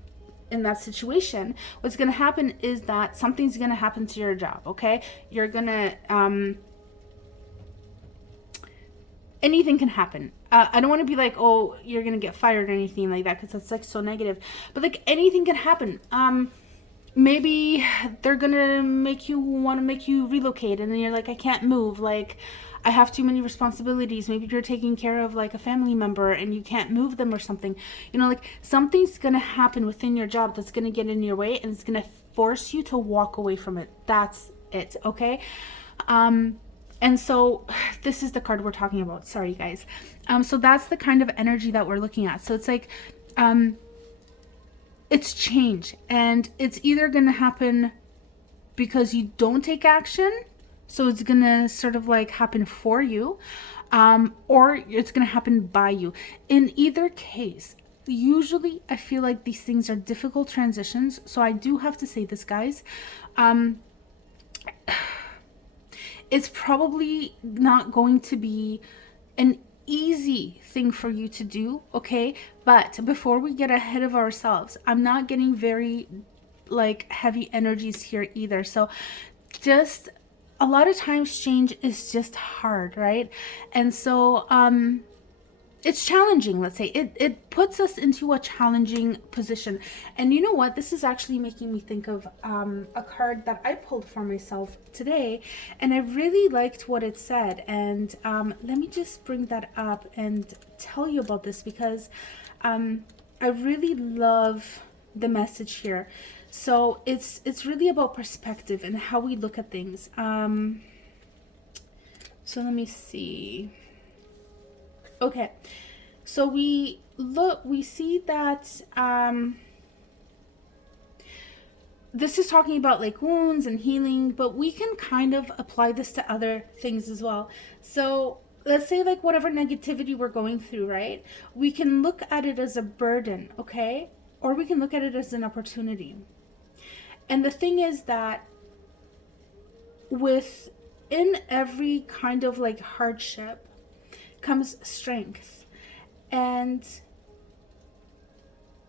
situation. What's going to happen is that something's going to happen to your job, okay? You're going to anything can happen. I don't want to be like, oh, you're going to get fired or anything like that, because that's like so negative, but like anything can happen. Maybe they're going to want to make you relocate, and then you're like, I can't move, like I have too many responsibilities. Maybe you're taking care of like a family member and you can't move them or something. Like something's going to happen within your job that's going to get in your way, and it's going to force you to walk away from it. That's it, okay? And so this is the card we're talking about. Sorry, guys. So that's the kind of energy that we're looking at. So it's like, it's change, and it's either going to happen because you don't take action. So it's going to sort of like happen for you, or it's going to happen by you. In either case, usually I feel like these things are difficult transitions. So I do have to say this, guys. It's probably not going to be an easy thing for you to do, okay? But before we get ahead of ourselves, I'm not getting very like heavy energies here either. So just a lot of times change is just hard, right? And so it's challenging, let's say. It puts us into a challenging position. And you know what? This is actually making me think of a card that I pulled for myself today, and I really liked what it said. And let me just bring that up and tell you about this, because I really love the message here. So it's really about perspective and how we look at things. So let me see. Okay, so we see that this is talking about like wounds and healing, but we can kind of apply this to other things as well. So let's say like whatever negativity we're going through, right? We can look at it as a burden, okay? Or we can look at it as an opportunity. And the thing is that within every kind of like hardship comes strength. And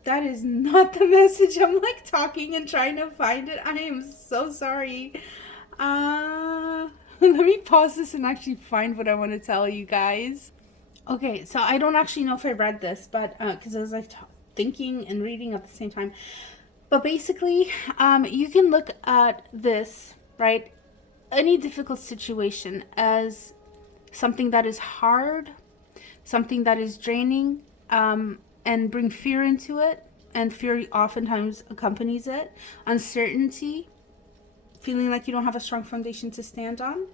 that is not the message. I'm like talking and trying to find it. I am so sorry. Let me pause this and actually find what I want to tell you guys. Okay, so I don't actually know if I read this, but because I was like thinking and reading at the same time. But basically, you can look at this, right? Any difficult situation as something that is hard, something that is draining, and bring fear into it. And fear oftentimes accompanies it. Uncertainty, feeling like you don't have a strong foundation to stand on.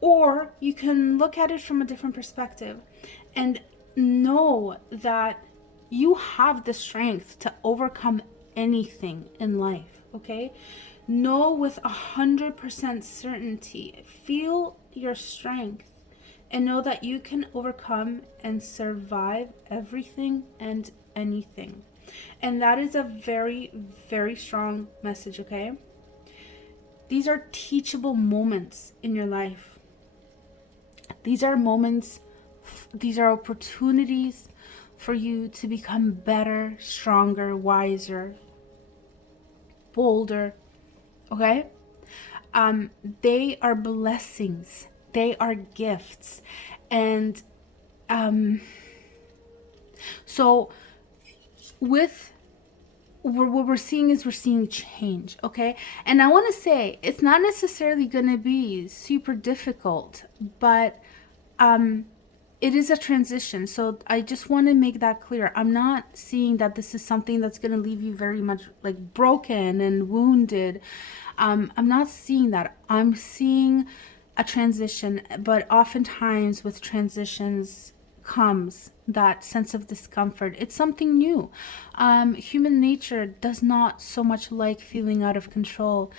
Or you can look at it from a different perspective and know that you have the strength to overcome anything in life, okay? Know with 100% certainty, feel your strength, and know that you can overcome and survive everything and anything. And that is a very, very strong message, okay? These are teachable moments in your life. These are moments, these are opportunities for you to become better, stronger, wiser, bolder, okay? They are blessings. They are gifts. And so with what we're seeing is we're seeing change, okay? And I want to say it's not necessarily going to be super difficult, but it is a transition. So I just want to make that clear. I'm not seeing that this is something that's going to leave you very much like broken and wounded. I'm not seeing that. I'm seeing a transition, but oftentimes with transitions comes that sense of discomfort. It's something new. Human nature does not so much like feeling out of control.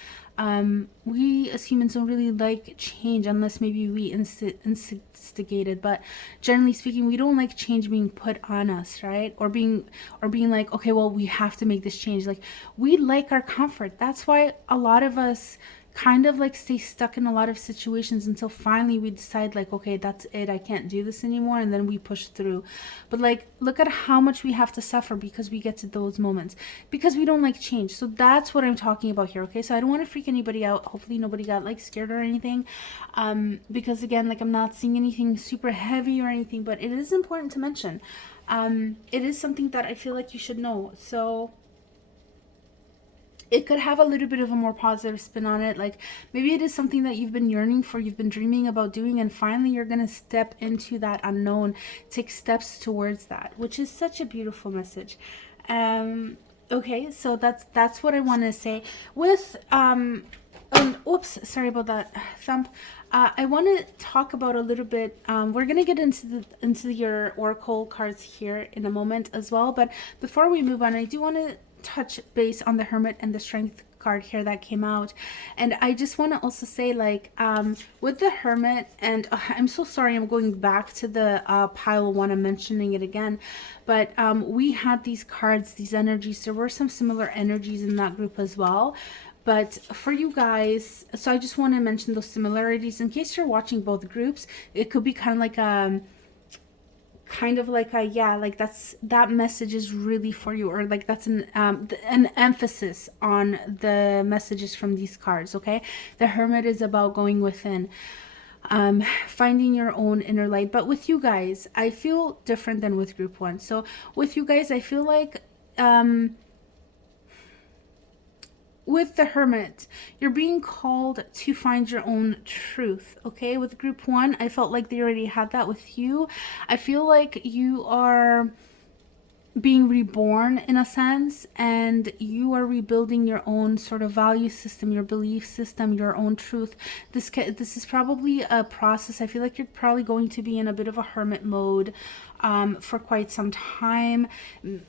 We as humans don't really like change unless maybe we instigate it, but generally speaking, we don't like change being put on us, right? Or being like, okay, well, we have to make this change. Like, we like our comfort. That's why a lot of us kind of like stay stuck in a lot of situations until finally we decide like, okay, that's it, I can't do this anymore, and then we push through. But like, look at how much we have to suffer because we get to those moments, because we don't like change. So that's what I'm talking about here, okay? So I don't want to freak anybody out. Hopefully nobody got like scared or anything, because again, like, I'm not seeing anything super heavy or anything, but it is important to mention. It is something that I feel like you should know. So it could have a little bit of a more positive spin on it. Like, maybe it is something that you've been yearning for, you've been dreaming about doing, and finally you're going to step into that unknown, take steps towards that, which is such a beautiful message. Okay, so that's what I want to say with oops, sorry about that thump. I want to talk about a little bit, we're going to get into your oracle cards here in a moment as well, but before we move on, I do want to touch base on the Hermit and the Strength card here that came out. And I just want to also say, like, with the Hermit, and I'm so sorry, I'm going back to the pile one, I'm mentioning it again, but we had these cards, these energies. There were some similar energies in that group as well. But for you guys, so I just want to mention those similarities in case you're watching both groups. It could be kind of like yeah, like that message is really for you, or like that's an emphasis on the messages from these cards, okay? The Hermit is about going within, finding your own inner light. But with you guys, I feel different than with group one. So with you guys, I feel like with the Hermit, you're being called to find your own truth, okay? With group one, I felt like they already had that. With you, I feel like you are being reborn in a sense, and you are rebuilding your own sort of value system, your belief system, your own truth. This is probably a process. I feel like you're probably going to be in a bit of a hermit mode for quite some time.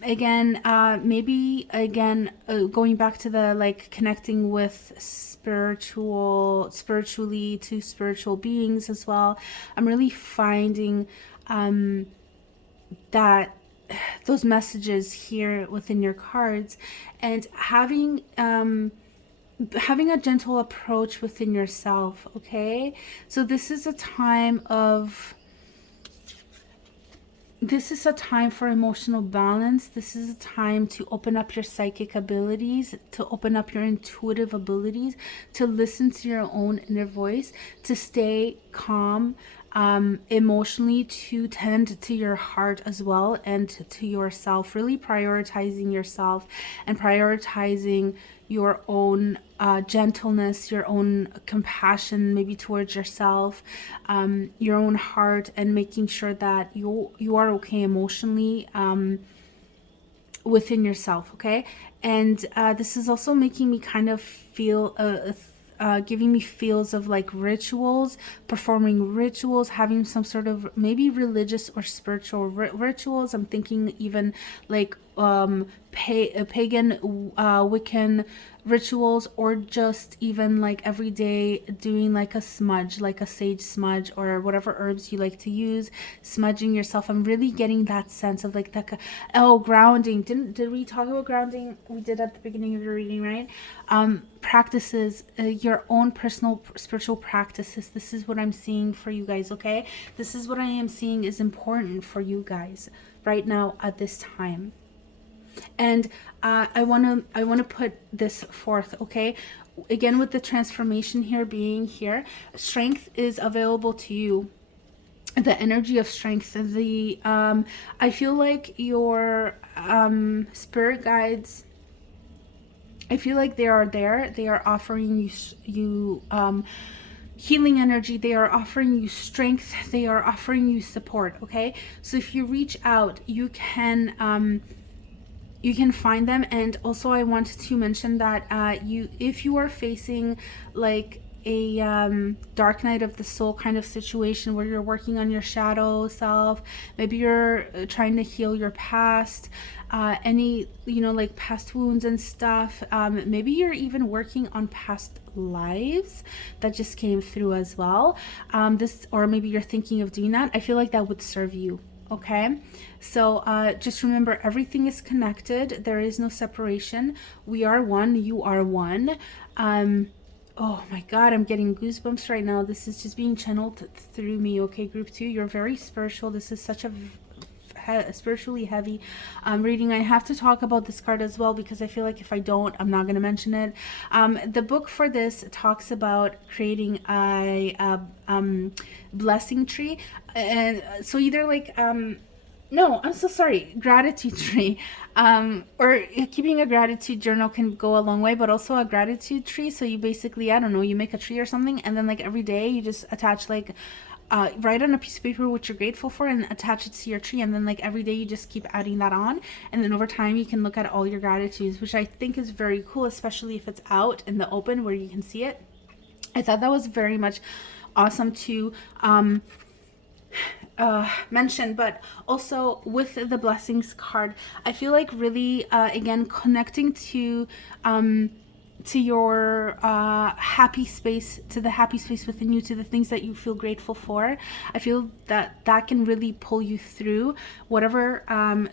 Again, maybe again, going back to the like connecting with spiritually to spiritual beings as well. I'm really finding that those messages here within your cards, and having a gentle approach within yourself, okay? So this is a time of this is a time for emotional balance. This is a time to open up your psychic abilities, to open up your intuitive abilities, to listen to your own inner voice, to stay calm emotionally, to tend to your heart as well, and to yourself, really prioritizing yourself and prioritizing your own gentleness, your own compassion, maybe towards yourself, your own heart, and making sure that you are okay emotionally within yourself. Okay, and this is also making me kind of feel giving me feels of like rituals, performing rituals, having some sort of maybe religious or spiritual rituals. I'm thinking even like pagan Wiccan rituals, or just even like every day doing like a smudge, like a sage smudge or whatever herbs you like to use, smudging yourself. I'm really getting that sense of like that. Oh, grounding. Did we talk about grounding? We did at the beginning of your reading, right? Practices, your own personal spiritual practices. This is what I'm seeing for you guys. Okay, this is what I am seeing is important for you guys right now at this time. And I want to put this forth, okay? Again, with the transformation here being here, strength is available to you. The energy of strength, the I feel like your spirit guides, I feel like they are there. They are offering you healing energy. They are offering you strength. They are offering you support. Okay, so if you reach out, you can find them. And also I wanted to mention that if you are facing like a dark night of the soul kind of situation where you're working on your shadow self, maybe you're trying to heal your past, any like past wounds and stuff, maybe you're even working on past lives that just came through as well, or maybe you're thinking of doing that. I feel like that would serve you. Okay, so just remember, everything is connected. There is no separation. We are one. You are one. Oh my God, I'm getting goosebumps right now. This is just being channeled through me. Okay, group 2, you're very spiritual. This is such a spiritually heavy reading. I have to talk about this card as well, because I feel like if I don't, I'm not going to mention it. The book for this talks about creating a blessing tree, and so either like no, I'm so sorry, gratitude tree, or keeping a gratitude journal can go a long way, but also a gratitude tree. So you basically, I don't know, you make a tree or something, and then like every day you just attach like write on a piece of paper what you're grateful for and attach it to your tree, and then like every day you just keep adding that on, and then over time you can look at all your gratitudes, which I think is very cool, especially if it's out in the open where you can see it. I thought that was very much awesome to mention. But also with the blessings card, I feel like really again connecting to your happy space, to the happy space within you, to the things that you feel grateful for. I feel that that can really pull you through whatever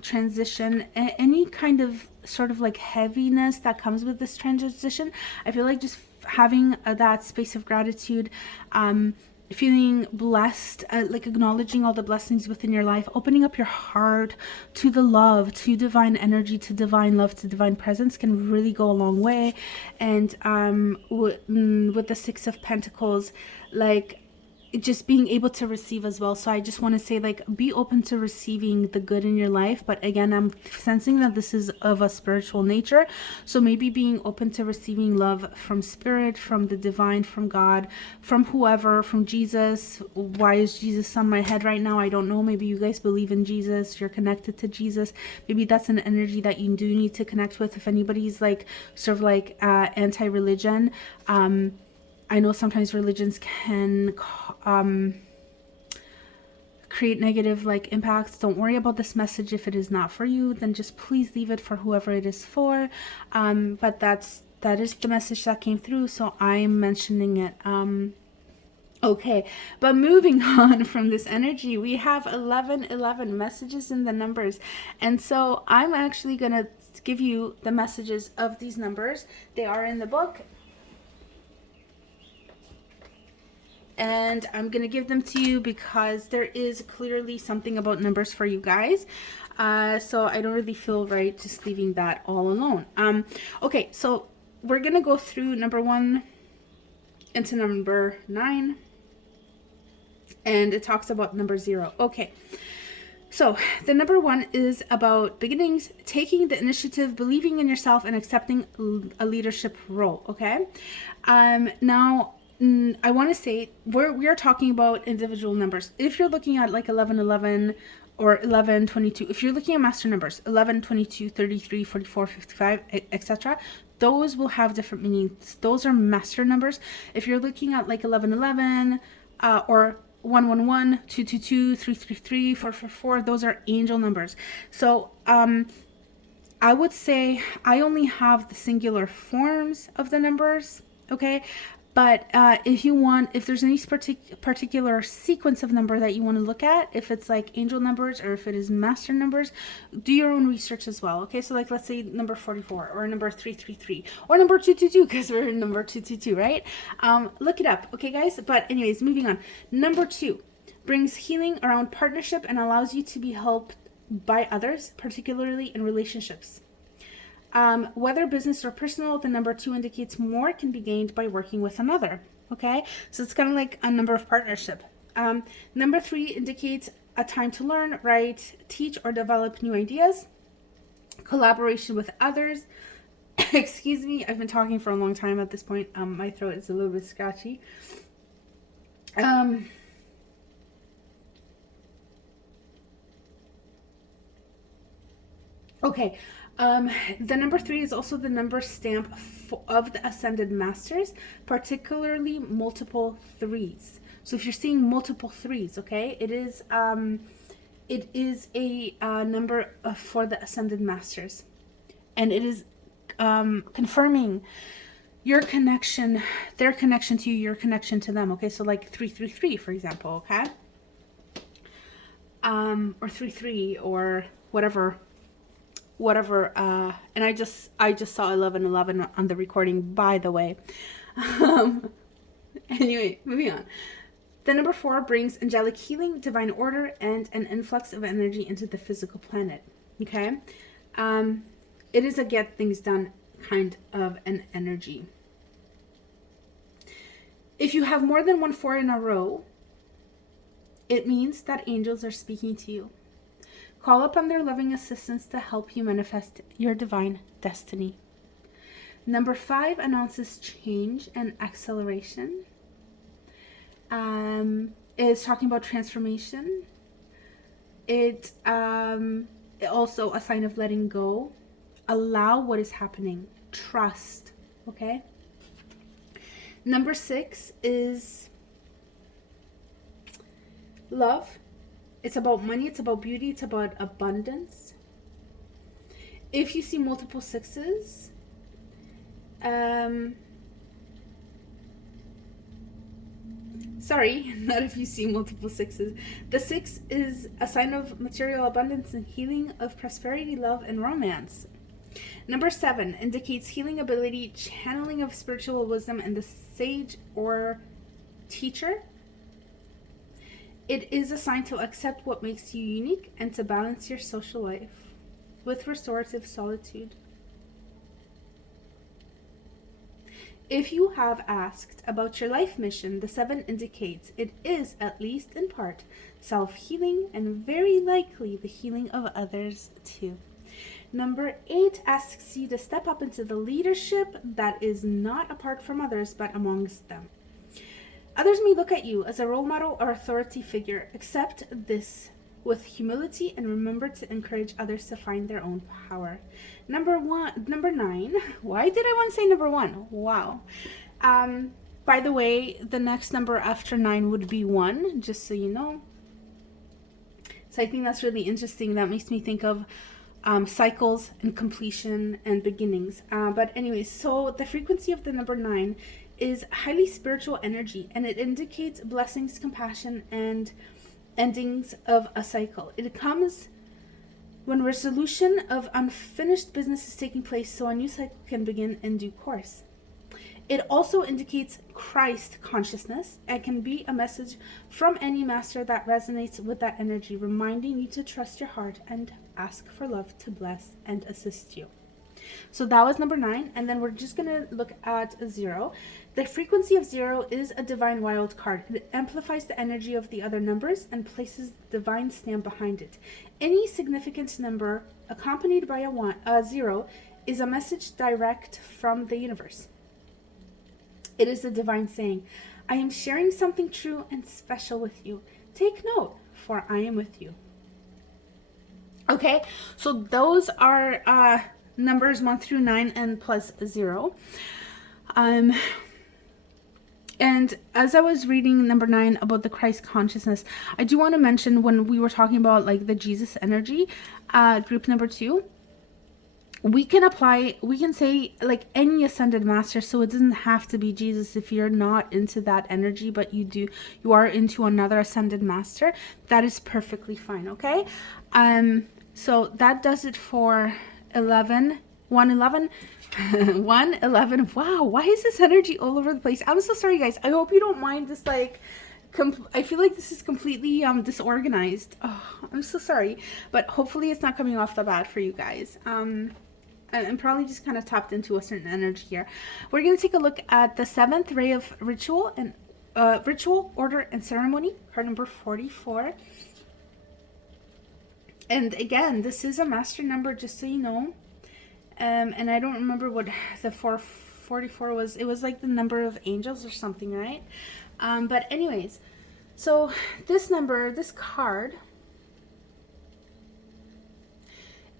transition, any kind of sort of like heaviness that comes with this transition. I feel like just having that space of gratitude, feeling blessed, like acknowledging all the blessings within your life, opening up your heart to the love, to divine energy, to divine love, to divine presence can really go a long way. And with the Six of Pentacles, like just being able to receive as well. So I just want to say, like, be open to receiving the good in your life. But again, I'm sensing that this is of a spiritual nature. So maybe being open to receiving love from spirit, from the divine, from God, from whoever, from Jesus. Why is Jesus on my head right now? I don't know. Maybe you guys believe in Jesus. You're connected to Jesus. Maybe that's an energy that you do need to connect with. If anybody's like sort of like anti-religion, I know sometimes religions can create negative like impacts. Don't worry about this message. If it is not for you, then just please leave it for whoever it is for. But that is the message that came through, so I'm mentioning it. Okay, but moving on from this energy, we have 1111 messages in the numbers, and so I'm actually gonna give you the messages of these numbers. They are in the book. and I'm going to give them to you because there is clearly something about numbers for you guys. So I don't really feel right just leaving that all alone. Okay, so we're going to go through number 1 into number 9, and it talks about number 0. Okay. So the number 1 is about beginnings, taking the initiative, believing in yourself, and accepting a leadership role. Okay. Now I want to say we are talking about individual numbers. If you're looking at like 1111 or 1122, if you're looking at master numbers 11, 22, 33, 44, 55, etc., those will have different meanings. Those are master numbers. If you're looking at like 1111 or 111, 222, 333, 444, those are angel numbers. So I would say I only have the singular forms of the numbers, okay? But if there's any particular sequence of number that you want to look at, if it's like angel numbers or if it is master numbers, do your own research as well. Okay, so like let's say number 44 or number 333 or number 222, because we're in number 222, right? Look it up, okay, guys? But anyways, moving on. Number 2 brings healing around partnership and allows you to be helped by others, particularly in relationships. Whether business or personal, the number 2 indicates more can be gained by working with another. Okay, so it's kind of like a number of partnership. Number 3 indicates a time to learn, write, teach, or develop new ideas. Collaboration with others. Excuse me, I've been talking for a long time at this point. My throat is a little bit scratchy. Okay. The number 3 is also the number stamp of the Ascended Masters, particularly multiple 3s. So if you're seeing multiple 3s, okay, it is a number for the Ascended Masters, and it is confirming your connection, their connection to you, your connection to them. Okay, so like 333, for example, okay, or 33 or whatever. And I just saw 1111 on the recording, by the way. Anyway, moving on. The number 4 brings angelic healing, divine order, and an influx of energy into the physical planet. Okay, it is a get things done kind of an energy. If you have more than 1 4 in a row, it means that angels are speaking to you. Call upon their loving assistance to help you manifest your divine destiny. Number 5 announces change and acceleration. It is talking about transformation. It also a sign of letting go. Allow what is happening. Trust. Okay. Number 6 is love. It's about money, it's about beauty, it's about abundance. If you see multiple 6s, sorry, not if you see multiple 6s. The 6 is a sign of material abundance and healing, of prosperity, love, and romance. Number 7 indicates healing ability, channeling of spiritual wisdom, and the sage or teacher. It is a sign to accept what makes you unique and to balance your social life with restorative solitude. If you have asked about your life mission, the 7 indicates it is, at least in part, self-healing and very likely the healing of others too. Number 8 asks you to step up into the leadership that is not apart from others but amongst them. Others may look at you as a role model or authority figure. Accept this with humility and remember to encourage others to find their own power. Number 9. Why did I want to say number 1? Wow. By the way, the next number after 9 would be 1, just so you know. So I think that's really interesting. That makes me think of cycles and completion and beginnings. But anyways, so the frequency of the number 9 is highly spiritual energy, and it indicates blessings, compassion, and endings of a cycle. It comes when resolution of unfinished business is taking place, so a new cycle can begin in due course. It also indicates Christ consciousness and can be a message from any master that resonates with that energy, reminding you to trust your heart and ask for love to bless and assist you. So that was number 9. And then we're just going to look at 0. The frequency of 0 is a divine wild card. It amplifies the energy of the other numbers and places the divine stamp behind it. Any significant number accompanied by a 0 is a message direct from the universe. It is the divine saying, I am sharing something true and special with you. Take note, for I am with you. Okay, so those are numbers 1 through 9 and plus 0. And as I was reading number 9 about the Christ consciousness, I do want to mention when we were talking about like the Jesus energy, group number 2, we can say like any ascended master, so it doesn't have to be Jesus if you're not into that energy, but you are into another ascended master. That is perfectly fine, okay? So that does it for 111. Wow, why is this energy all over the place? I'm so sorry, guys. I hope you don't mind this, like, I feel like this is completely disorganized. Oh, I'm so sorry, but hopefully it's not coming off that bad for you guys. I'm probably just kind of tapped into a certain energy here. We're going to take a look at the 7th ray of ritual and ritual, order, and ceremony, card number 44. And again, this is a master number, just so you know. And I don't remember what the 444 was. It was like the number of angels or something, right? But anyways, so this number, this card,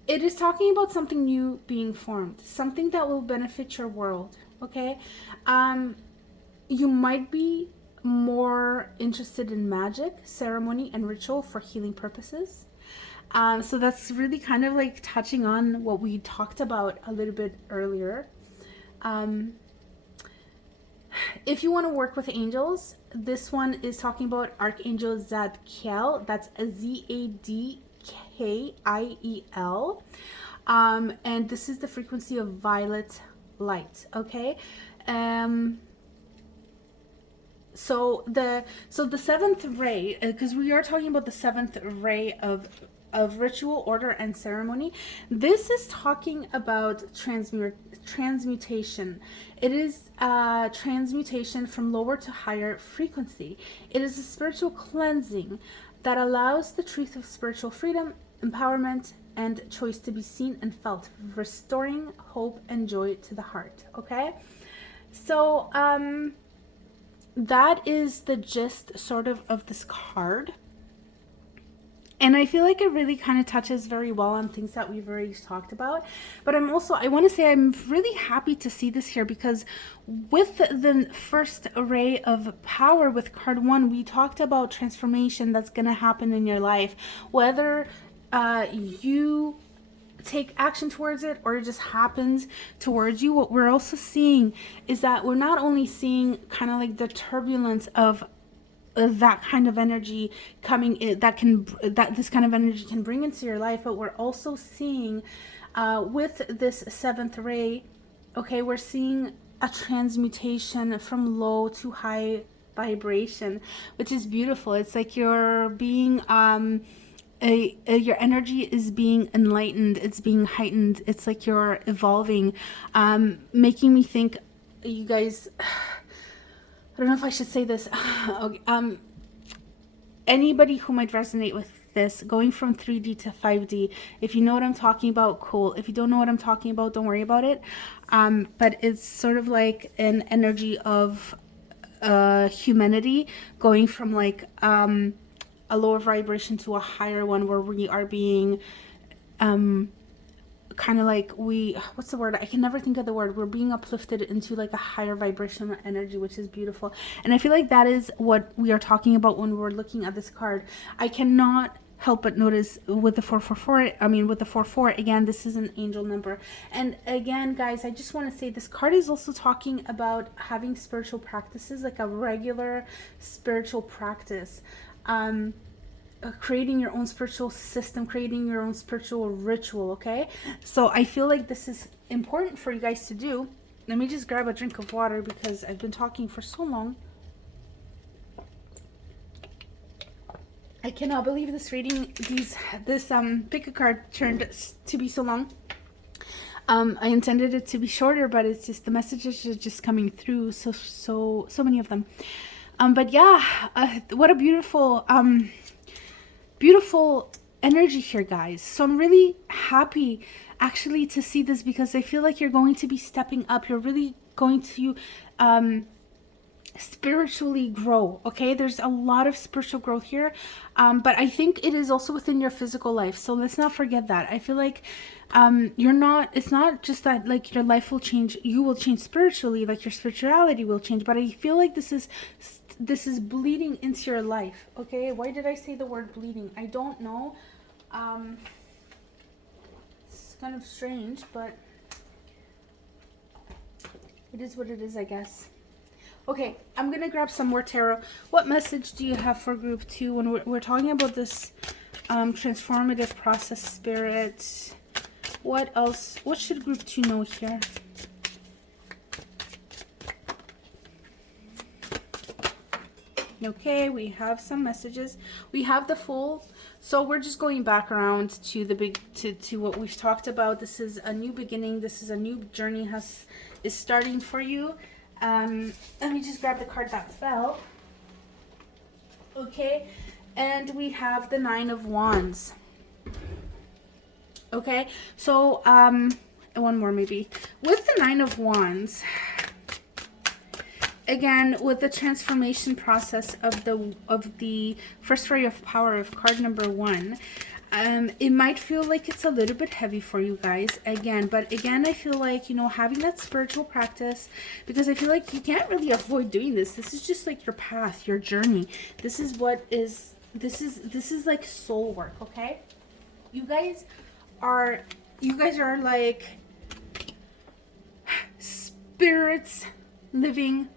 it is talking about something new being formed, something that will benefit your world, okay? You might be more interested in magic, ceremony, and ritual for healing purposes. So that's really kind of like touching on what we talked about a little bit earlier. If you want to work with angels, this one is talking about Archangel Zadkiel. That's Zadkiel. And this is the frequency of violet light. Okay. So the 7th ray, because we are talking about the 7th ray of ritual, order, and ceremony. This is talking about transmutation. It is transmutation from lower to higher frequency. It is a spiritual cleansing that allows the truth of spiritual freedom, empowerment, and choice to be seen and felt, restoring hope and joy to the heart. Okay, so that is the gist sort of this card. And I feel like it really kind of touches very well on things that we've already talked about. But I want to say I'm really happy to see this here, because with the first array of power with card 1, we talked about transformation that's going to happen in your life. Whether you take action towards it or it just happens towards you, what we're also seeing is that we're not only seeing kind of like the turbulence of that kind of energy coming in, that this kind of energy can bring into your life, but we're also seeing with this 7th ray, okay, we're seeing a transmutation from low to high vibration, which is beautiful. It's like you're being your energy is being enlightened, it's being heightened, it's like you're evolving, making me think, you guys, I don't know if I should say this. Okay, anybody who might resonate with this, going from 3D to 5D, if you know what I'm talking about, cool. If you don't know what I'm talking about, don't worry about it. But it's sort of like an energy of humanity going from like a lower vibration to a higher one, where we are being kind of like, what's the word? I can never think of the word. We're being uplifted into like a higher vibrational energy, which is beautiful. And I feel like that is what we are talking about when we're looking at this card. I cannot help but notice with the 444, with the 44, again, this is an angel number. And again, guys, I just want to say this card is also talking about having spiritual practices, like a regular spiritual practice. Creating your own spiritual system, creating your own spiritual ritual, okay? So I feel like this is important for you guys to do, Let me just grab a drink of water because I've been talking for so long. I cannot believe this reading, this pickacard turned to be so long. I intended it to be shorter, but it's just the messages are just coming through, so many of them. But yeah, what a beautiful beautiful energy here, guys. So I'm really happy actually to see this, because I feel like you're going to be stepping up. You're really going to spiritually grow. Okay, there's a lot of spiritual growth here, but I think it is also within your physical life, so let's not forget that. I feel like it's not just that like your life will change, you will change spiritually, like your spirituality will change, but I feel like this is bleeding into your life. Okay, why did I say the word bleeding? I don't know. It's kind of strange, but it is what it is, I guess. Okay, I'm gonna grab some more tarot. What message do you have for group 2 when we're talking about this transformative process, spirit? What else? What should group 2 know here? Okay, we have some messages. We have the Fool. So we're just going back around to the to what we've talked about. This is a new beginning. This is a new journey is starting for you. Let me just grab the card that fell. Okay, and we have the 9 of Wands. Okay, so one more maybe. With the 9 of Wands, again, with the transformation process of the first ray of power of card number 1, it might feel like it's a little bit heavy for you guys but again I feel like, you know, having that spiritual practice, because I feel like you can't really avoid doing this. This is just like your path, your journey. This is like soul work. Okay, you guys are like spirits living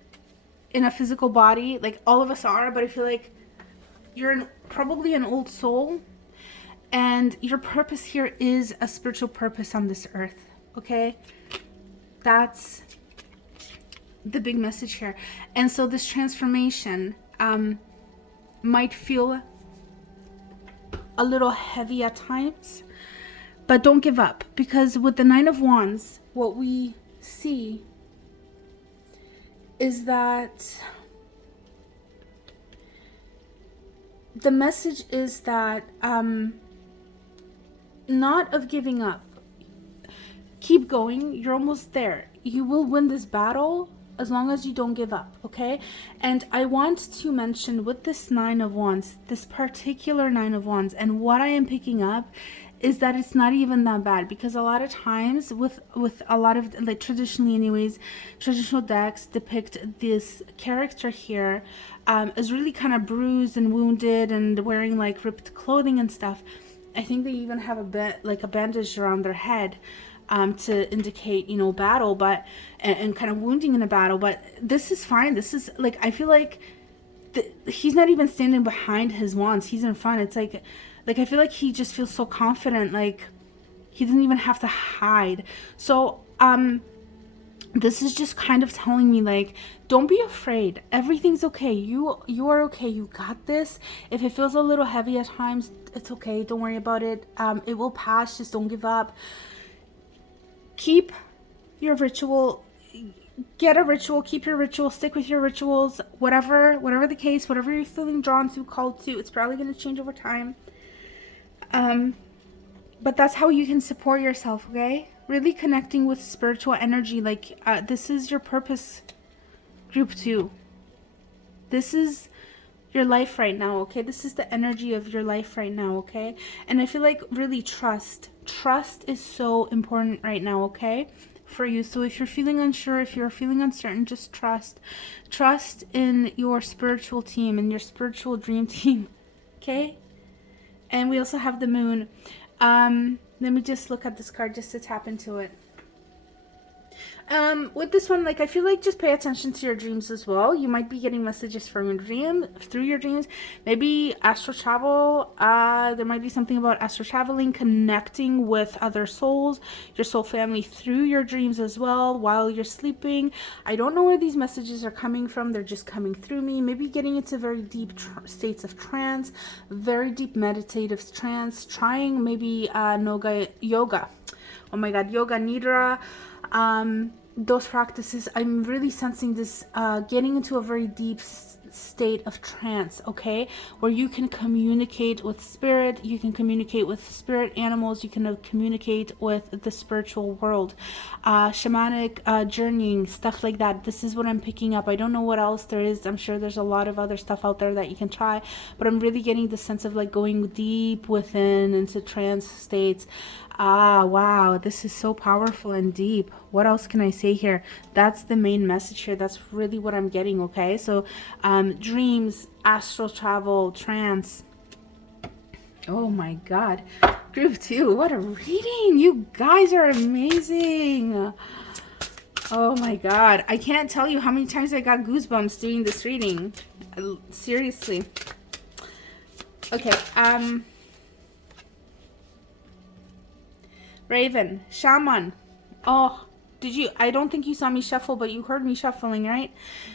in a physical body, like all of us are, but I feel like you're probably an old soul, and your purpose here is a spiritual purpose on this earth. Okay, that's the big message here. And so this transformation might feel a little heavy at times, but don't give up, because with the 9 of Wands, what we see is that the message is that not of giving up. Keep going. You're almost there. You will win this battle as long as you don't give up. Okay, and I want to mention with this 9 of Wands, this particular 9 of Wands, and what I am picking up is that it's not even that bad, because a lot of times with a lot of, like, traditionally anyways, traditional decks depict this character here as really kind of bruised and wounded and wearing like ripped clothing and stuff. I think they even have a bandage around their head to indicate, you know, battle, but and kind of wounding in a battle. But this is fine. This is like, I feel like he's not even standing behind his wands. He's in front. It's like I feel like he just feels so confident, like he doesn't even have to hide. So this is just kind of telling me, like, don't be afraid. Everything's okay. You are okay. You got this. If it feels a little heavy at times, it's okay. Don't worry about it. It will pass. Just don't give up. Keep your ritual. Get a ritual. Keep your ritual. Stick with your rituals. Whatever the case, whatever you're feeling drawn to, called to, it's probably going to change over time. But that's how you can support yourself, okay? Really connecting with spiritual energy. Like, this is your purpose, group 2. This is your life right now, okay? This is the energy of your life right now, okay? And I feel like really trust is so important right now, okay, for you. So if you're feeling unsure, if you're feeling uncertain, just trust in your spiritual team and your spiritual dream team, okay? And we also have the Moon. Let me just look at this card just to tap into it. With this one, like, I feel like just pay attention to your dreams as well. You might be getting messages from your dream, through your dreams. Maybe astral travel. There might be something about astral traveling, connecting with other souls, your soul family through your dreams as well while you're sleeping. I don't know where these messages are coming from. They're just coming through me. Maybe getting into very deep states of trance, very deep meditative trance, trying maybe yoga. Oh my God, yoga nidra. Those practices, I'm really sensing this getting into a very deep state of trance, okay, where you can communicate with spirit, you can communicate with spirit animals, you can communicate with the spiritual world, shamanic journeying, stuff like that. This is what I'm picking up. I don't know what else there is. I'm sure there's a lot of other stuff out there that you can try, but I'm really getting the sense of like going deep within into trance states. Wow, this is so powerful and deep. What else can I say here? That's the main message here. That's really what I'm getting, okay? So, dreams, astral travel, trance. Oh my God. Group 2, what a reading. You guys are amazing. Oh my God. I can't tell you how many times I got goosebumps doing this reading. Seriously. Okay, Raven, Shaman. Oh, I don't think you saw me shuffle, but you heard me shuffling, right?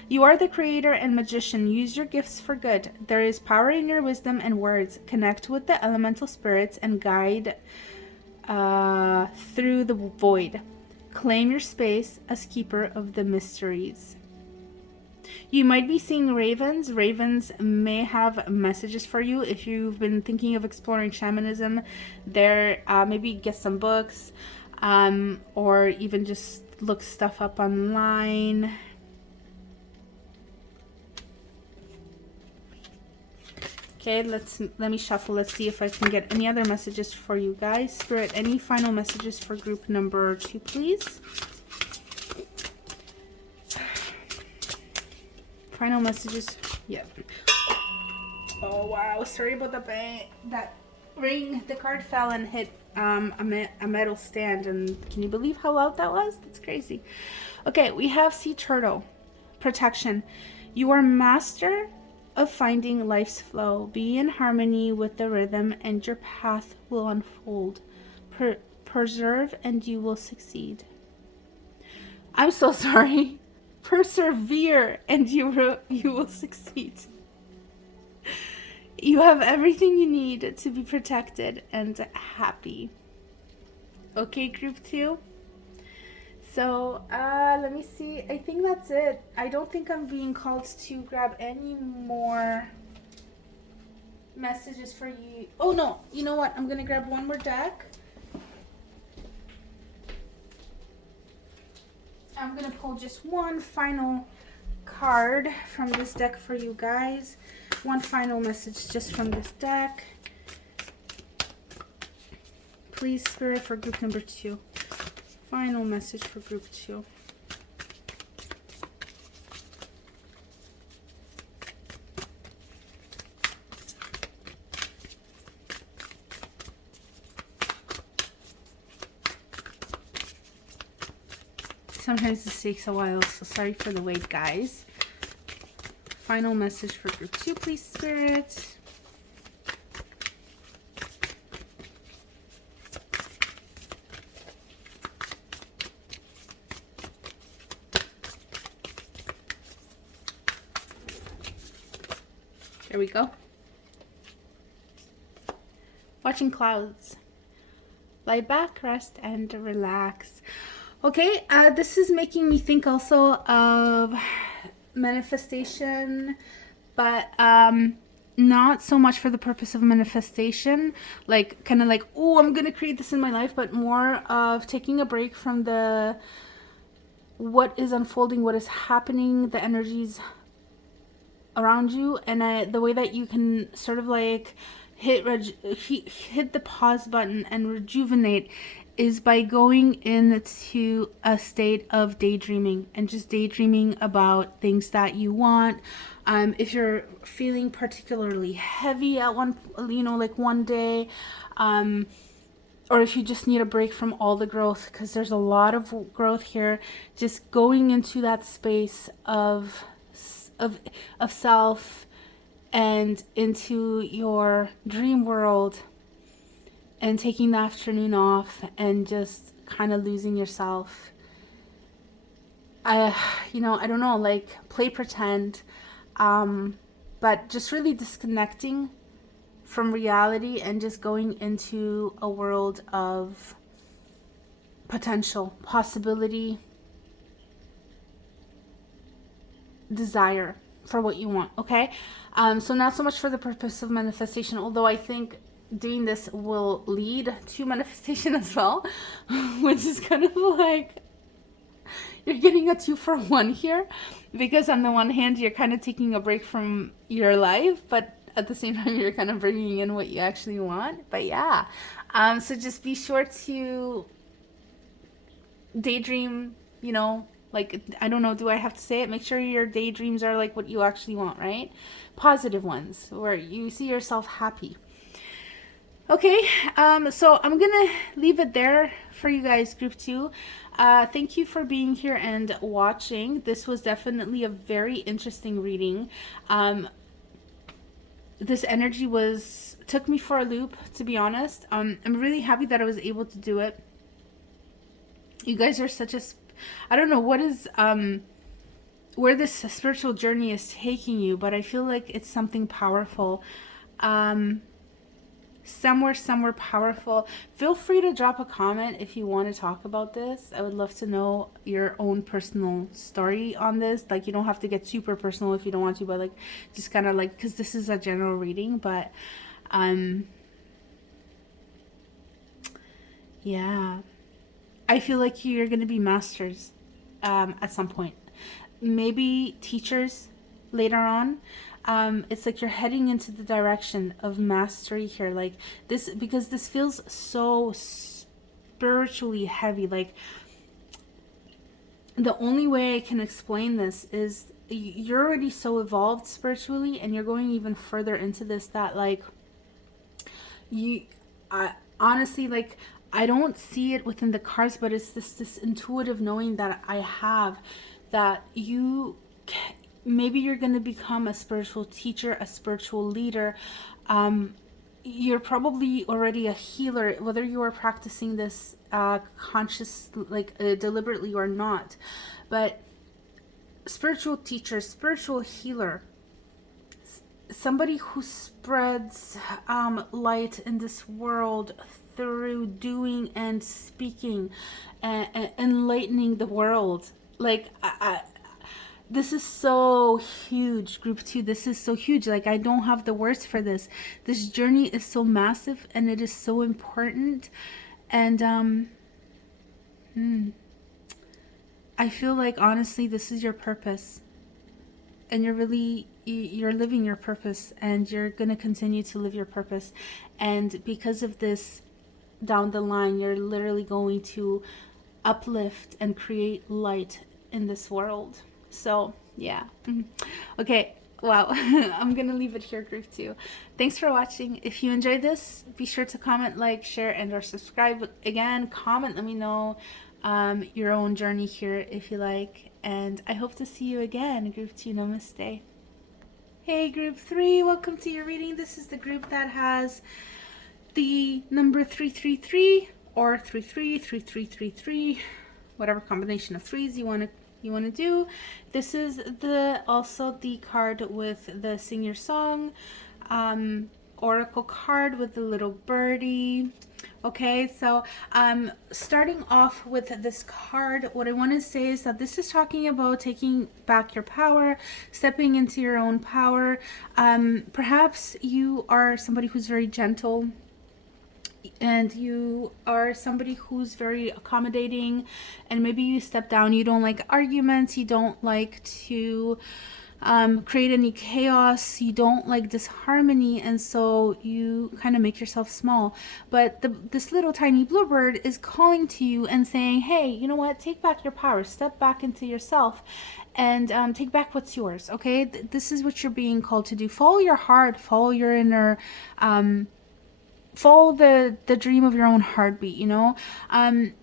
You are the creator and magician. Use your gifts for good. There is power in your wisdom and words. Connect with the elemental spirits and guide through the void. Claim your space as keeper of the mysteries. You might be seeing ravens. Ravens may have messages for you. If you've been thinking of exploring shamanism, there maybe get some books, or even just look stuff up online. Okay, let me shuffle. Let's see if I can get any other messages for you guys. Spirit, any final messages for group number 2, please? Final messages. Yep. Oh wow, sorry about the bang. That ring, the card fell and hit a metal stand, and can you believe how loud that was? That's crazy. Okay, we have sea turtle. Protection. You are master of finding life's flow. Be in harmony with the rhythm and your path will unfold. Preserve and you will succeed. I'm so sorry. Persevere and you will succeed. You have everything you need to be protected and happy. Okay, group 2. So, let me see. I think that's it. I don't think I'm being called to grab any more messages for you. Oh, no. You know what? I'm going to grab one more deck. I'm going to pull just one final card from this deck for you guys. One final message just from this deck. Please, Spirit, for group number 2. Final message for group 2. Sometimes this takes a while, so sorry for the wait, guys. Final message for group 2, please, Spirit. There we go. Watching clouds. Lie back, rest, and relax. Okay, this is making me think also of manifestation, but not so much for the purpose of manifestation, like kind of like, oh, I'm gonna create this in my life, but more of taking a break from what is unfolding, what is happening, the energies around you, and the way that you can sort of like hit the pause button and rejuvenate is by going into a state of daydreaming and just daydreaming about things that you want. If you're feeling particularly heavy at one day, or if you just need a break from all the growth, because there's a lot of growth here, just going into that space of of self and into your dream world, and taking the afternoon off and just kind of losing yourself. I I don't know, like play pretend, but just really disconnecting from reality and just going into a world of potential, possibility, desire for what you want. Okay, so not so much for the purpose of manifestation, although I think doing this will lead to manifestation as well, which is kind of like you're getting a 2-for-1 here, because on the one hand you're kind of taking a break from your life, but at the same time you're kind of bringing in what you actually want. But yeah, so just be sure to daydream, like, I don't know, do I have to say it? Make sure your daydreams are like what you actually want, right? Positive ones where you see yourself happy. Okay, so I'm gonna leave it there for you guys, group 2. Thank you for being here and watching. This was definitely a very interesting reading. This energy took me for a loop, to be honest. I'm really happy that I was able to do it. You guys are such a, I don't know what is, where this spiritual journey is taking you, but I feel like it's something powerful. Somewhere powerful. Feel free to drop a comment if you want to talk about this. I would love to know your own personal story on this. Like, you don't have to get super personal if you don't want to, but like, just kind of like, because this is a general reading, but yeah, I feel like you're going to be masters at some point, maybe teachers later on. It's like you're heading into the direction of mastery here, like this, because this feels so spiritually heavy. Like, the only way I can explain this is you're already so evolved spiritually, and you're going even further into this, that like honestly, like, I don't see it within the cards, but it's this intuitive knowing that I have, that maybe you're going to become a spiritual teacher, a spiritual leader. You're probably already a healer, whether you are practicing this conscious, like deliberately or not. But spiritual teacher, spiritual healer, somebody who spreads light in this world through doing and speaking, and enlightening the world. Like, this is so huge, group 2. This is so huge. Like, I don't have the words for this. This journey is so massive, and it is so important. And I feel like, honestly, this is your purpose, and you're living your purpose, and you're going to continue to live your purpose. And because of this, down the line, you're literally going to uplift and create light in this world. So yeah. Okay, wow. I'm gonna leave it here, group 2. Thanks for watching. If you enjoyed this, be sure to comment, like, share, and or subscribe. Again, comment, let me know your own journey here if you like, and I hope to see you again, group 2. Namaste. Hey, group 3, welcome to your reading. This is the group that has the number 333 or 333333, whatever combination of threes you want to do. This is also the card with the Sing Your Song oracle card with the little birdie. Okay, so starting off with this card, what I want to say is that this is talking about taking back your power, stepping into your own power. Perhaps you are somebody who's very gentle, and you are somebody who's very accommodating, and maybe you step down. You don't like arguments, you don't like to create any chaos, you don't like disharmony, and so you kind of make yourself small. But this little tiny bluebird is calling to you and saying, hey, you know what, take back your power, step back into yourself, and take back what's yours. Okay, this is what you're being called to do. Follow your heart, follow your inner follow the dream of your own heartbeat, you know.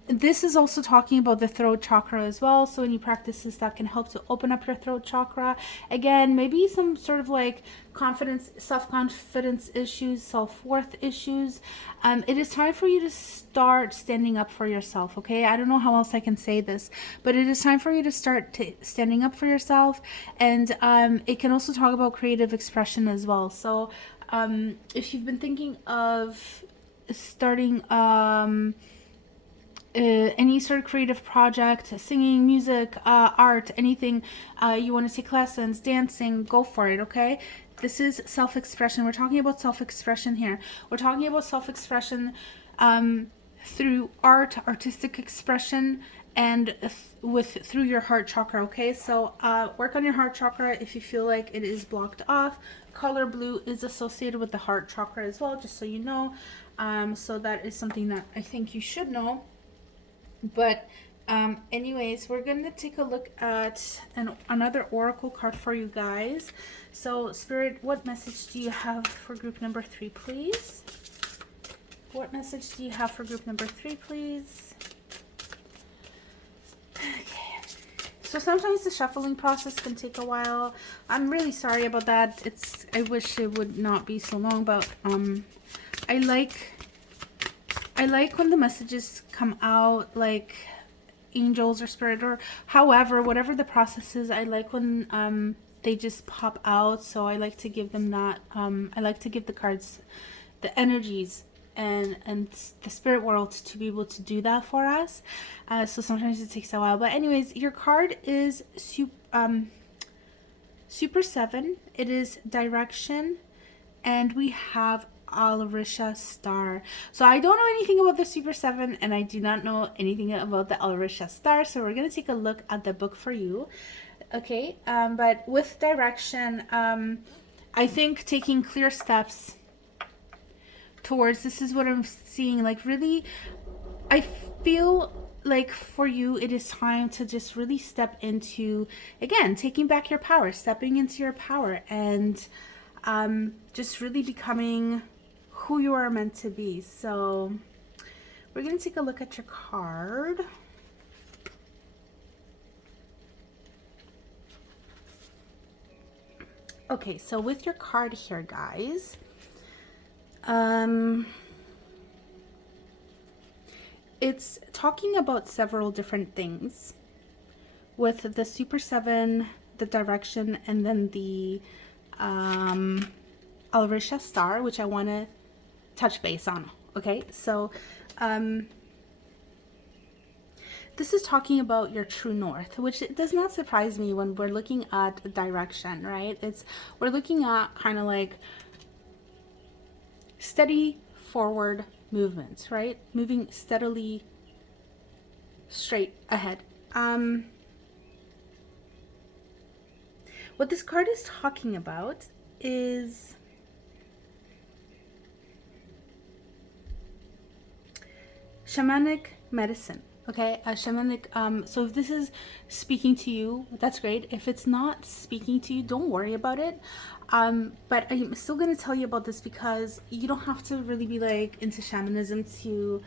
This is also talking about the throat chakra as well, so any practices that can help to open up your throat chakra. Again, maybe some sort of like confidence, self-confidence issues, self-worth issues. It is time for you to start standing up for yourself, okay? I don't know how else I can say this, but it is time for you to start standing up for yourself. And it can also talk about creative expression as well. So if you've been thinking of starting any sort of creative project, singing, music, art, anything, you want to take lessons, dancing, go for it, okay? This is self-expression. We're talking about self-expression here. We're talking about self-expression through art, artistic expression, and through your heart chakra, okay? So work on your heart chakra if you feel like it is blocked off. Color blue is associated with the heart chakra as well, just so you know. So that is something that I think you should know. But anyways, we're going to take a look at another oracle card for you guys. So Spirit, what message do you have for group number 3, please? What message do you have for group number 3, please? Okay. So sometimes the shuffling process can take a while. I'm really sorry about that. I wish it would not be so long, but I like when the messages come out like angels or spirit or however, whatever the process is. I like when they just pop out. So I like to give them that. I like to give the cards the energies and the spirit world to be able to do that for us. So sometimes it takes a while. But anyways, your card is Super 7. It is direction, and we have Alrisha Star. So I don't know anything about the Super 7, and I do not know anything about the Alrisha Star. So we're going to take a look at the book for you. Okay, but with direction, I think taking clear steps towards, this is what I'm seeing, like really, I feel like for you it is time to just really step into, again, taking back your power, stepping into your power, and just really becoming who you are meant to be. So we're going to take a look at your card. Okay, so with your card here, guys, it's talking about several different things with the Super 7, the direction, and then the Alrisha Star, which I want to touch base on. Okay, so this is talking about your true north, which it does not surprise me when we're looking at direction, right? We're looking at kind of like steady forward movements, right? Moving steadily straight ahead. What this card is talking about is shamanic medicine. Okay, a shamanic, so if this is speaking to you, that's great. If it's not speaking to you, don't worry about it. But I'm still going to tell you about this because you don't have to really be like into shamanism to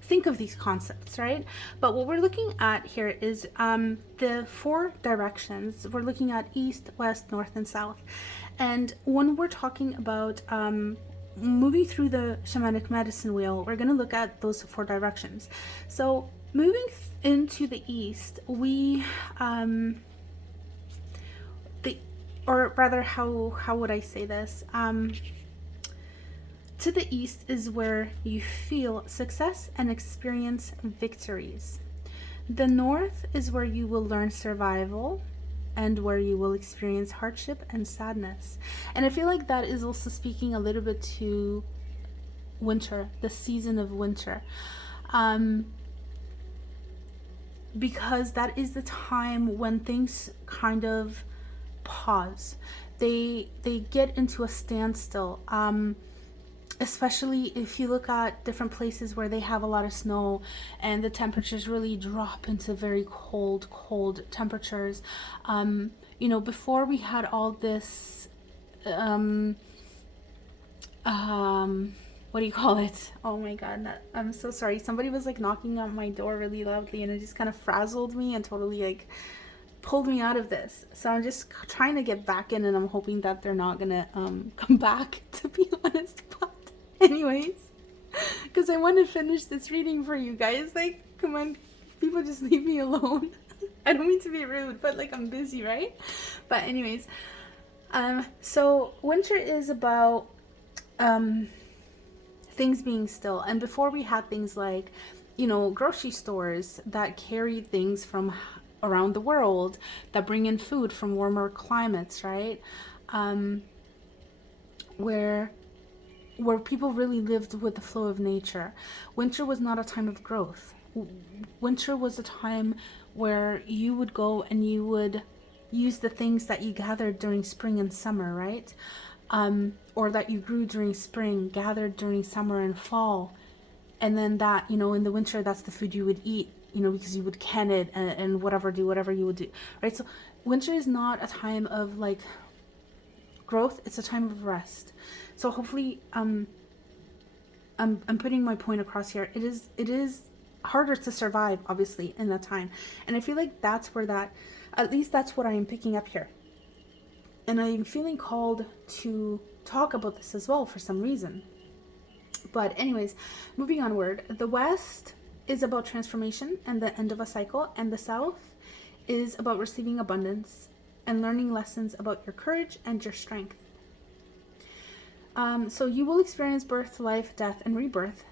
think of these concepts, right? But what we're looking at here is the 4 directions. We're looking at east, west, north, and south. And when we're talking about moving through the shamanic medicine wheel, we're going to look at those 4 directions. So moving into the east, we or rather, how would I say this? To the east is where you feel success and experience victories. The north is where you will learn survival and where you will experience hardship and sadness. And I feel like that is also speaking a little bit to winter, the season of winter. Because that is the time when things kind of pause. They get into a standstill. Especially if you look at different places where they have a lot of snow and the temperatures really drop into very cold temperatures. You know, before we had all this what do you call it? Oh my god, I'm so sorry. Somebody was like knocking on my door really loudly, and it just kind of frazzled me and totally like pulled me out of this. So I'm just trying to get back in, and I'm hoping that they're not gonna come back, to be honest. But anyways, because I want to finish this reading for you guys. Like, come on, people, just leave me alone. I don't mean to be rude, but like, I'm busy, right? But anyways, so winter is about things being still. And before, we had things like, you know, grocery stores that carry things from around the world, that bring in food from warmer climates, right? Where people really lived with the flow of nature. Winter was not a time of growth. Winter was a time where you would go and you would use the things that you gathered during spring and summer, right? Or that you grew during spring, gathered during summer and fall. And then that, you know, in the winter, that's the food you would eat, you know, because you would can it and do whatever you would do, right? So winter is not a time of like growth. It's a time of rest. So hopefully, I'm putting my point across here. It is harder to survive, obviously, in that time. And I feel like that's where at least that's what I am picking up here. And I'm feeling called to talk about this as well for some reason. But anyways, moving onward, the West is about transformation and the end of a cycle, and the South is about receiving abundance and learning lessons about your courage and your strength. So you will experience birth, life, death, and rebirth,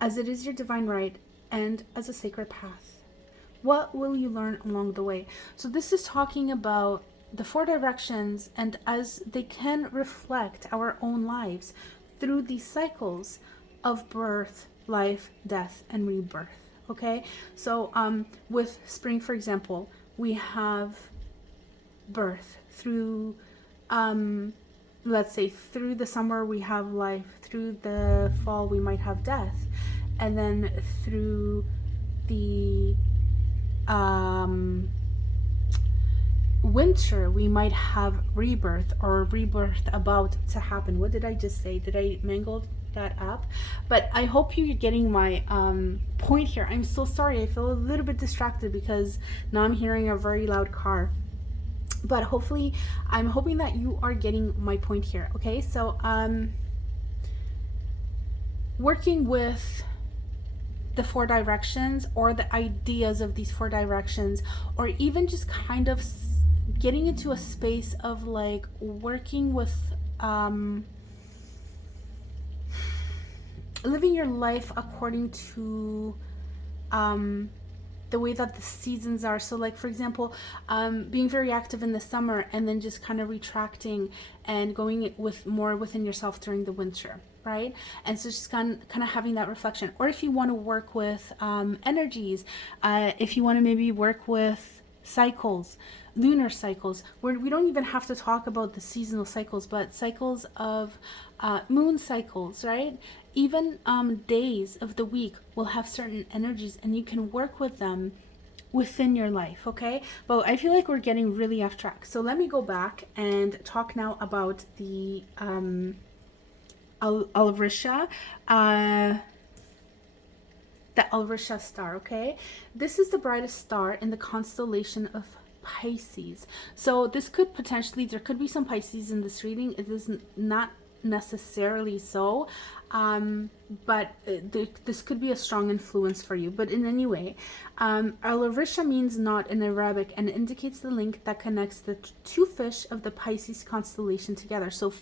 as it is your divine right and as a sacred path. What will you learn along the way? So this is talking about the 4 directions, and as they can reflect our own lives through these cycles of birth, life, death, and rebirth. Okay, so with spring, for example, we have birth. Through let's say through the summer we have life, through the fall we might have death, and then through the winter we might have rebirth, or rebirth about to happen. What did I just say? Did I mangle that up? But I hope you're getting my point here. I'm so sorry, I feel a little bit distracted because now I'm hearing a very loud car. But hopefully, I'm hoping that you are getting my point here. Okay, so working with the 4 directions, or the ideas of these 4 directions, or even just kind of getting into a space of like working with living your life according to the way that the seasons are. So like, for example, being very active in the summer and then just kind of retracting and going with more within yourself during the winter, right? And so just kind of having that reflection. Or if you want to work with energies, if you want to maybe work with cycles, lunar cycles, where we don't even have to talk about the seasonal cycles, but cycles of moon cycles, right? Even days of the week will have certain energies, and you can work with them within your life. Okay, but I feel like we're getting really off track, so let me go back and talk now about the Alrisha, the Alrisha star. Okay, this is the brightest star in the constellation of Pisces. So this could potentially, there could be some Pisces in this reading. It is not necessarily so, but this could be a strong influence for you. But in any way, Alrisha means knot in Arabic and indicates the link that connects the 2 fish of the Pisces constellation together. So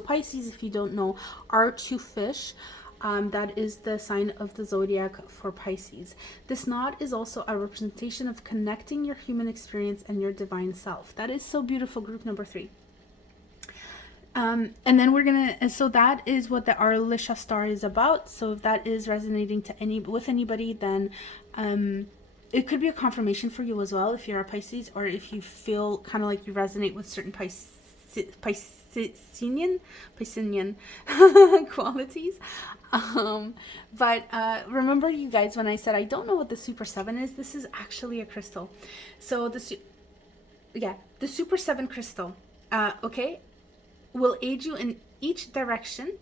Pisces, if you don't know, are 2 fish. That is the sign of the zodiac for Pisces. This knot is also a representation of connecting your human experience and your divine self. That is so beautiful, group number 3. And then we're gonna, so that is what the Arlisha star is about. So if that is resonating with anybody, then it could be a confirmation for you as well if you're a Pisces, or if you feel kind of like you resonate with certain Piscean qualities. But remember, you guys, when I said I don't know what the Super 7 is, this is actually a crystal. So the Super 7 crystal, okay, will aid you in each direction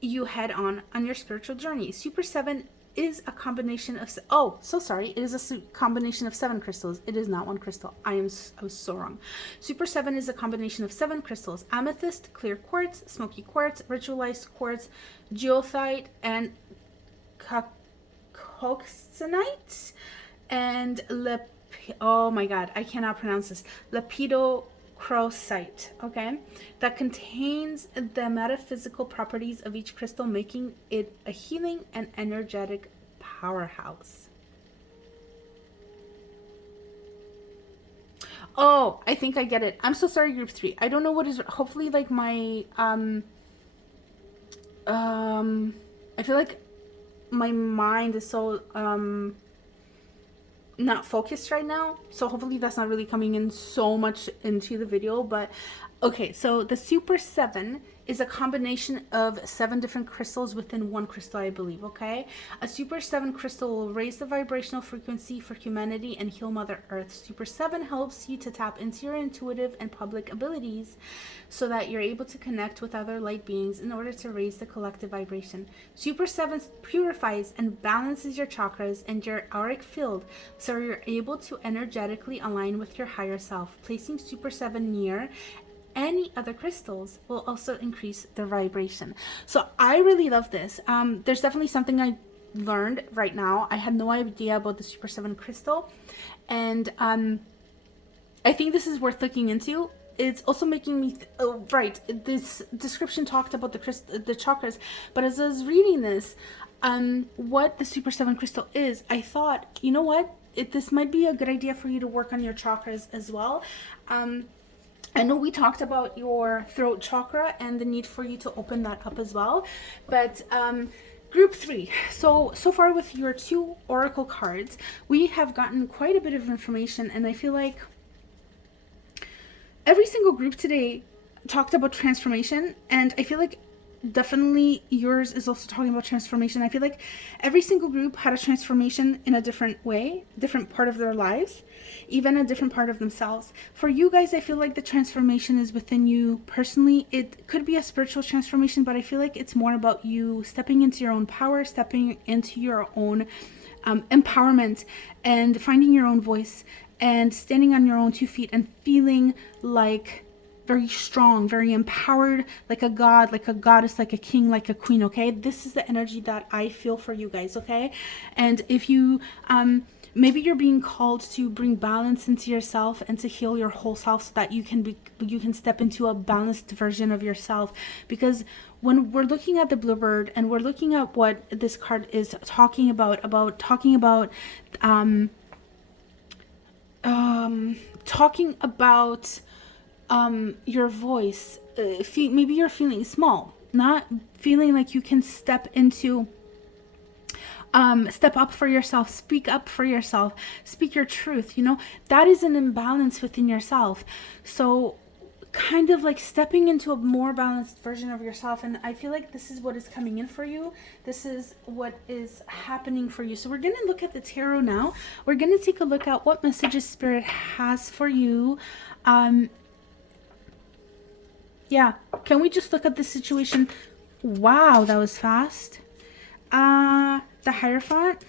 you head on your spiritual journey. Super 7 is a combination of, oh, so sorry, it is a combination of 7 crystals. It is not one crystal. I was so wrong. Super 7 is a combination of 7 crystals: amethyst, clear quartz, smoky quartz, ritualized quartz, geothite, and coxonite, and oh my god, I cannot pronounce this, lepidocrosite, okay, that contains the metaphysical properties of each crystal, making it a healing and energetic powerhouse. Oh, I think I get it. I'm so sorry, group 3. I don't know what is, hopefully like my I feel like my mind is so not focused right now, so hopefully that's not really coming in so much into the video. But okay, so the Super 7 is a combination of 7 different crystals within one crystal, I believe, okay? A Super 7 crystal will raise the vibrational frequency for humanity and heal Mother Earth. Super 7 helps you to tap into your intuitive and public abilities so that you're able to connect with other light beings in order to raise the collective vibration. Super 7 purifies and balances your chakras and your auric field so you're able to energetically align with your higher self. Placing Super 7 near any other crystals will also increase their vibration. So I really love this. There's definitely something I learned right now. I had no idea about the Super 7 crystal, and I think this is worth looking into. It's also making me right, this description talked about the chakras, but as I was reading this, what the Super 7 crystal is, I thought, you know what, this might be a good idea for you to work on your chakras as well. I know we talked about your throat chakra and the need for you to open that up as well, but group 3, so far with your 2 oracle cards, we have gotten quite a bit of information, and I feel like every single group today talked about transformation, and I feel like definitely yours is also talking about transformation. I feel like every single group had a transformation in a different way, different part of their lives, even a different part of themselves. For you guys, I feel like the transformation is within you personally. It could be a spiritual transformation, but I feel like it's more about you stepping into your own power, stepping into your own empowerment, and finding your own voice and standing on your own 2 feet and feeling like very strong, very empowered, like a god, like a goddess, like a king, like a queen, okay? This is the energy that I feel for you guys, okay? And if you, maybe you're being called to bring balance into yourself and to heal your whole self so that you can step into a balanced version of yourself. Because when we're looking at the bluebird and we're looking at what this card is talking about your voice, maybe you're feeling small, not feeling like you can step up for yourself, speak up for yourself, speak your truth, that is an imbalance within yourself. So kind of like stepping into a more balanced version of yourself, and I feel like this is what is coming in for you. This is what is happening for you. So we're going to look at the tarot now. We're going to take a look at what messages Spirit has for you. Yeah, can we just look at the situation? Wow, that was fast. The Hierophant.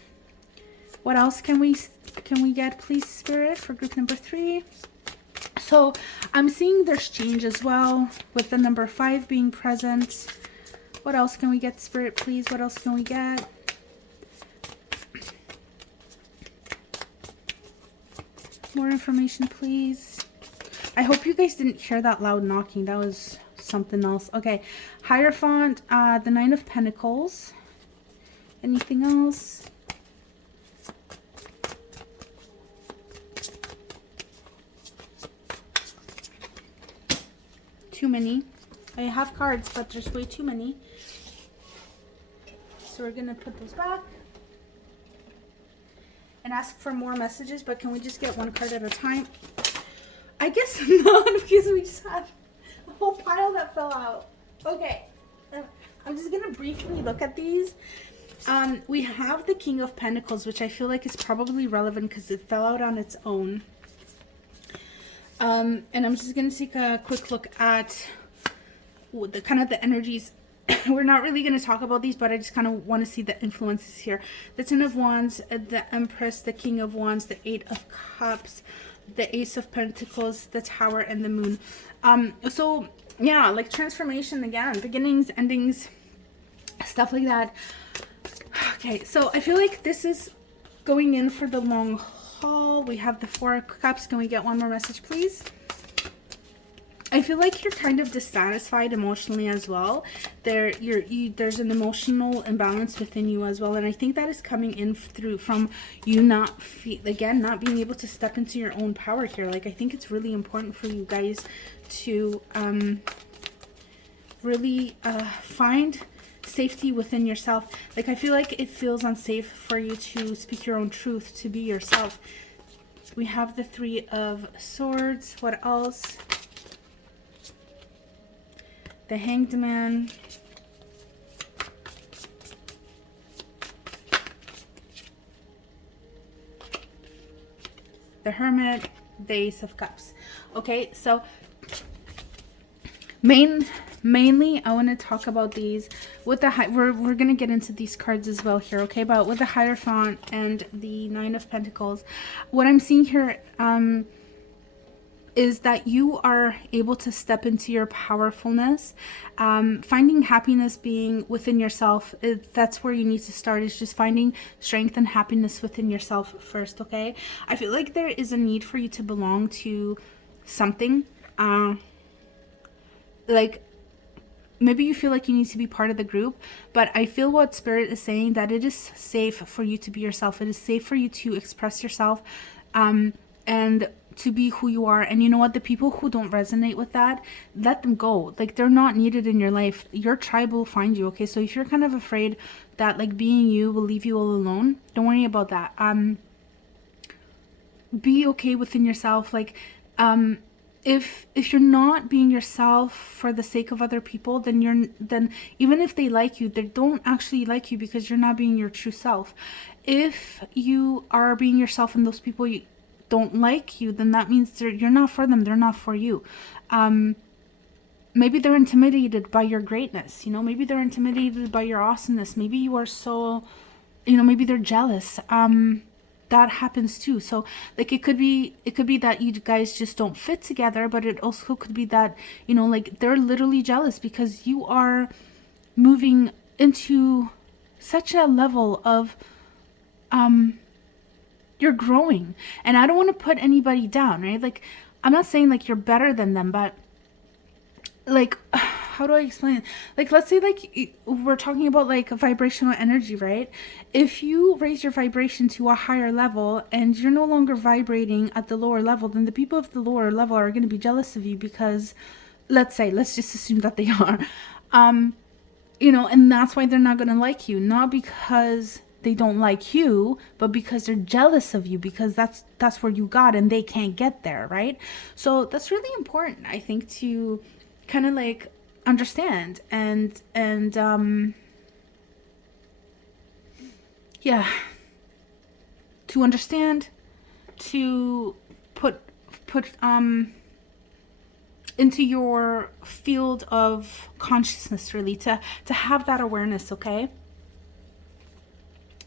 What else can we get, please, Spirit, for group number 3? So I'm seeing there's change as well with the number 5 being present. What else can we get, Spirit, please? What else can we get? More information, please. I hope you guys didn't hear that loud knocking. That was something else. Okay. Hierophant, the 9 of Pentacles. Anything else? Too many. I have cards, but there's way too many. So we're going to put those back and ask for more messages, but can we just get one card at a time? I guess not, because we just had a whole pile that fell out. Okay, I'm just going to briefly look at these. We have the King of Pentacles, which I feel like is probably relevant because it fell out on its own. And I'm just going to take a quick look at the kind of the energies. We're not really going to talk about these, but I just kind of want to see the influences here. The Ten of Wands, the Empress, the King of Wands, the Eight of Cups, the Ace of Pentacles, the Tower, and the Moon. So yeah, like transformation again, beginnings, endings, stuff like that. Okay, so I feel like this is going in for the long haul. We have the Four of Cups. Can we get one more message, please? I feel like you're kind of dissatisfied emotionally as well. There's an emotional imbalance within you as well, and I think that is coming in from you not being able to step into your own power here. Like, I think it's really important for you guys to really find safety within yourself. Like, I feel like it feels unsafe for you to speak your own truth, to be yourself. We have the Three of Swords. What else? The Hanged Man. The Hermit. The Ace of Cups. Okay, so mainly I want to talk about these with the we're going to get into these cards as well here, okay? But with the Hierophant and the Nine of Pentacles, what I'm seeing here is that you are able to step into your powerfulness, finding happiness being within yourself. That's where you need to start, is just finding strength and happiness within yourself first, okay? I feel like there is a need for you to belong to something. Like, maybe you feel like you need to be part of the group, but I feel what Spirit is saying, that it is safe for you to be yourself. It is safe for you to express yourself, and to be who you are. And you know what? The people who don't resonate with that, let them go. Like, they're not needed in your life. Your tribe will find you, okay? So if you're kind of afraid that, like, being you will leave you all alone, don't worry about that. Be okay within yourself. Like, if you're not being yourself for the sake of other people, then even if they like you, they don't actually like you because you're not being your true self. If you are being yourself and those people don't like you, then that means you're not for them. They're not for you. Maybe they're intimidated by your greatness. You know, maybe they're intimidated by your awesomeness. Maybe you are so, maybe they're jealous. That happens too. So, like, it could be that you guys just don't fit together, but it also could be that, like, they're literally jealous because you are moving into such a level of, you're growing. And I don't want to put anybody down, right? Like, I'm not saying like you're better than them, but like, how do I explain it? Like, let's say like we're talking about like a vibrational energy, right? If you raise your vibration to a higher level and you're no longer vibrating at the lower level, then the people of the lower level are going to be jealous of you because, let's just assume that they are, and that's why they're not going to like you. Not because they don't like you, but because they're jealous of you, because that's where you got and they can't get there, right? So that's really important, I think, to kind of like understand and to understand, to put into your field of consciousness, really, to have that awareness, okay?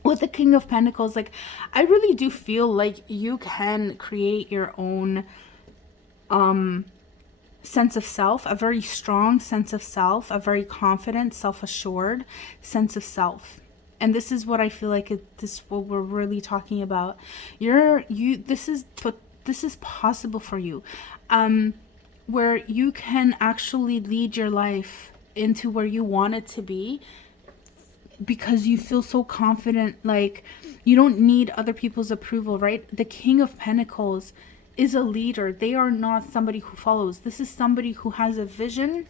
With the King of Pentacles, like, I really do feel like you can create your own sense of self, a very strong sense of self, a very confident, self-assured sense of self. And this is what I feel like this is what we're really talking about. This is possible for you, where you can actually lead your life into where you want it to be, because you feel so confident. Like, you don't need other people's approval, right? The King of Pentacles is a leader. They are not somebody who follows. This is somebody who has a vision,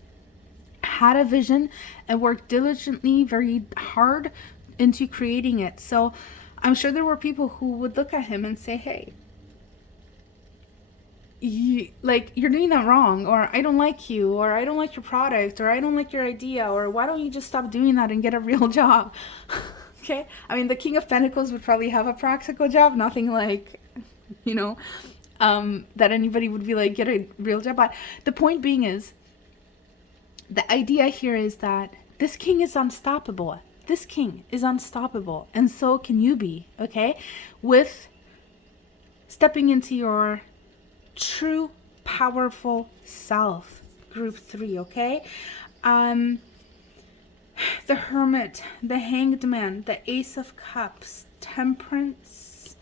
had a vision, and worked diligently, very hard into creating it. So I'm sure there were people who would look at him and say, hey, you're doing that wrong, or I don't like you, or I don't like your product, or I don't like your idea, or why don't you just stop doing that and get a real job? Okay, I mean, the King of Pentacles would probably have a practical job, nothing like, that anybody would be like, get a real job. But the point being is, the idea here is that this king is unstoppable. This king is unstoppable, and so can you be, okay? With stepping into your true powerful self, group 3, okay? The Hermit, the Hanged Man, the Ace of Cups, Temperance,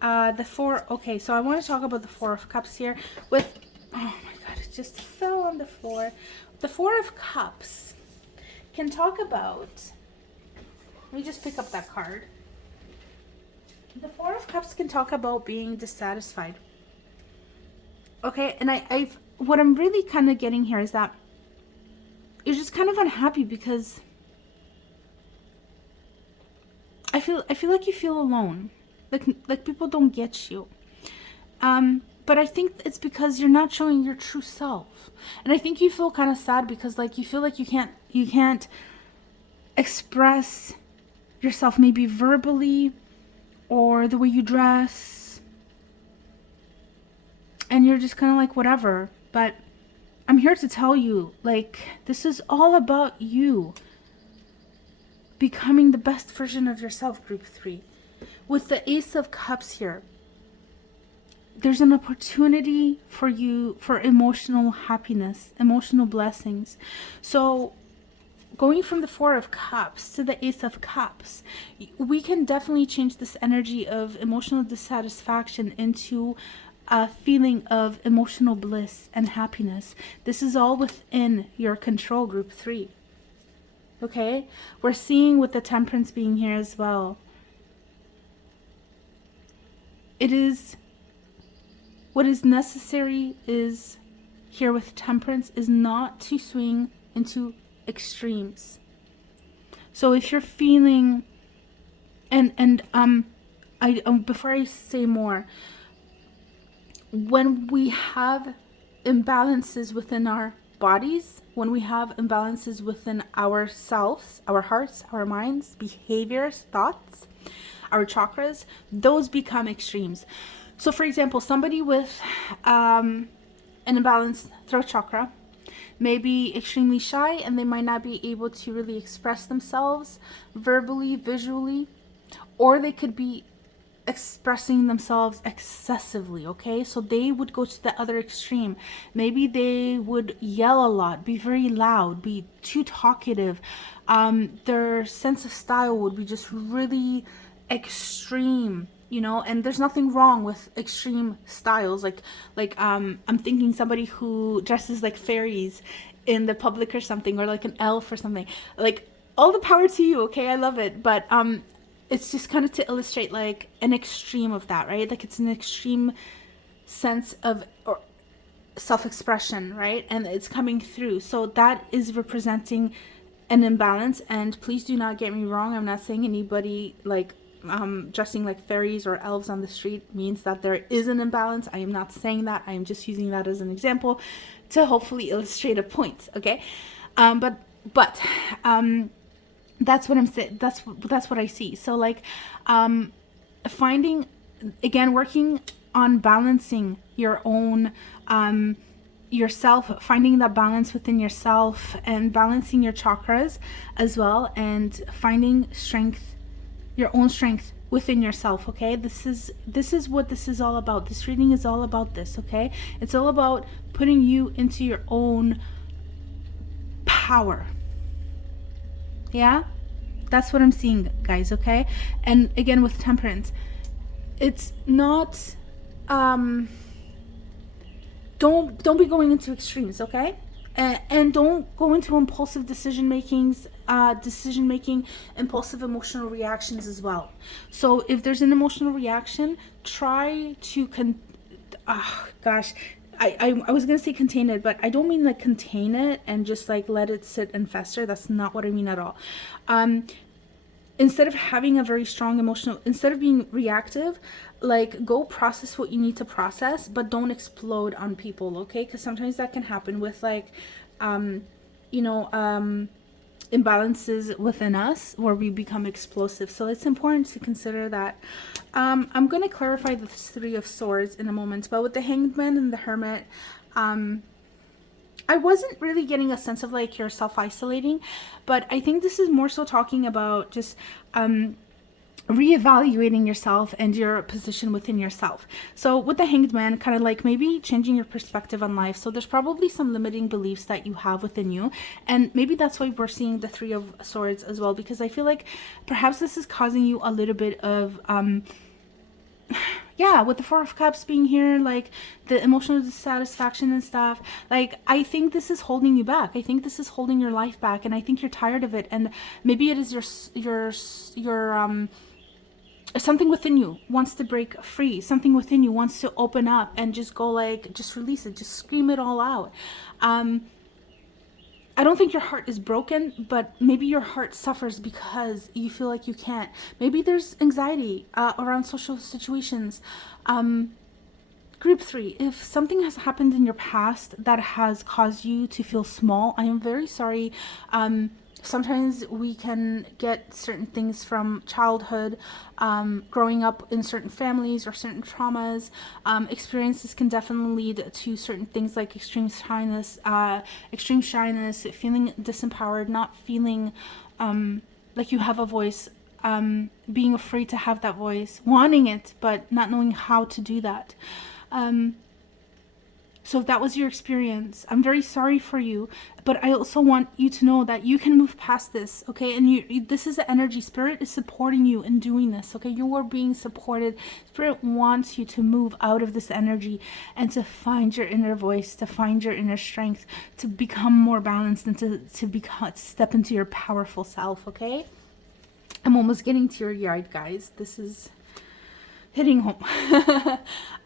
the Four. Okay, so I want to talk about the Four of Cups here with, oh my god, it just fell on the floor. The Four of Cups can talk about, let me just pick up that card. The Four of Cups can talk about being dissatisfied. Okay, and what I'm really kind of getting here is that you're just kind of unhappy because I feel like you feel alone, like people don't get you. But I think it's because you're not showing your true self, and I think you feel kind of sad because like you feel like you can't express yourself, maybe verbally or the way you dress, and you're just kind of like whatever. But I'm here to tell you, like, this is all about you becoming the best version of yourself, group 3. With the Ace of Cups here, there's an opportunity for you for emotional happiness, emotional blessings. So going from the Four of Cups to the Ace of Cups, we can definitely change this energy of emotional dissatisfaction into a feeling of emotional bliss and happiness. This is all within your control, group 3. Okay? We're seeing with the Temperance being here as well. It is, what is necessary is, here with Temperance, is not to swing into extremes. So if you're feeling, before I say more, when we have imbalances within our bodies, when we have imbalances within ourselves, our hearts, our minds, behaviors, thoughts, our chakras, those become extremes. So for example, somebody with an imbalanced throat chakra may be extremely shy, and they might not be able to really express themselves verbally, visually, or they could be expressing themselves excessively. Okay, so they would go to the other extreme. Maybe they would yell a lot, be very loud, be too talkative. Their sense of style would be just really extreme, you know. And there's nothing wrong with extreme styles, like I'm thinking somebody who dresses like fairies in the public or something, or like an elf or something. Like, all the power to you, okay? I love it. But it's just kind of to illustrate like an extreme of that, right? Like, it's an extreme sense of or self-expression, right? And it's coming through. So that is representing an imbalance. And please do not get me wrong, I'm not saying anybody like dressing like fairies or elves on the street means that there is an imbalance. I am not saying that. I am just using that as an example to hopefully illustrate a point, okay? But that's what I'm saying. That's what I see. So like, finding, again, working on balancing your own, yourself, finding that balance within yourself, and balancing your chakras as well, and finding strength, your own strength within yourself. Okay, this is what this is all about. This reading is all about this. Okay, it's all about putting you into your own power. Yeah, that's what I'm seeing, guys. Okay, and again with Temperance, it's not don't be going into extremes, okay? And don't go into impulsive decision making, impulsive emotional reactions as well. So if there's an emotional reaction, try to I was gonna say contain it, but I don't mean like contain it and just like let it sit and fester. That's not what I mean at all. Instead of having a very strong emotional, instead of being reactive, like, go process what you need to process, but don't explode on people, okay? Because sometimes that can happen with like, imbalances within us where we become explosive. So it's important to consider that. I'm going to clarify the Three of Swords in a moment, but with the Hanged Man and the Hermit, I wasn't really getting a sense of like you're self-isolating, but I think this is more so talking about just reevaluating yourself and your position within yourself. So with the Hanged Man, kind of like maybe changing your perspective on life. So there's probably some limiting beliefs that you have within you, and maybe that's why we're seeing the Three of Swords as well, because I feel like perhaps this is causing you a little bit of yeah, with the Four of Cups being here, like the emotional dissatisfaction and stuff, like I think this is holding you back. I think this is holding your life back, and I think you're tired of it. And maybe it is your something within you wants to break free. Something within you wants to open up and just go like, just release it, just scream it all out. I don't think your heart is broken, but maybe your heart suffers because you feel like you can't. Maybe there's anxiety around social situations. Group 3, if something has happened in your past that has caused you to feel small, I am very sorry. Sometimes we can get certain things from childhood, growing up in certain families or certain traumas. Experiences can definitely lead to certain things like extreme shyness, feeling disempowered, not feeling like you have a voice, being afraid to have that voice, wanting it, but not knowing how to do that. So if that was your experience, I'm very sorry for you, but I also want you to know that you can move past this, okay? And this is the energy. Spirit is supporting you in doing this, okay? You are being supported. Spirit wants you to move out of this energy and to find your inner voice, to find your inner strength, to become more balanced, and to step into your powerful self, okay? I'm almost getting teary-eyed, guys. This is hitting home.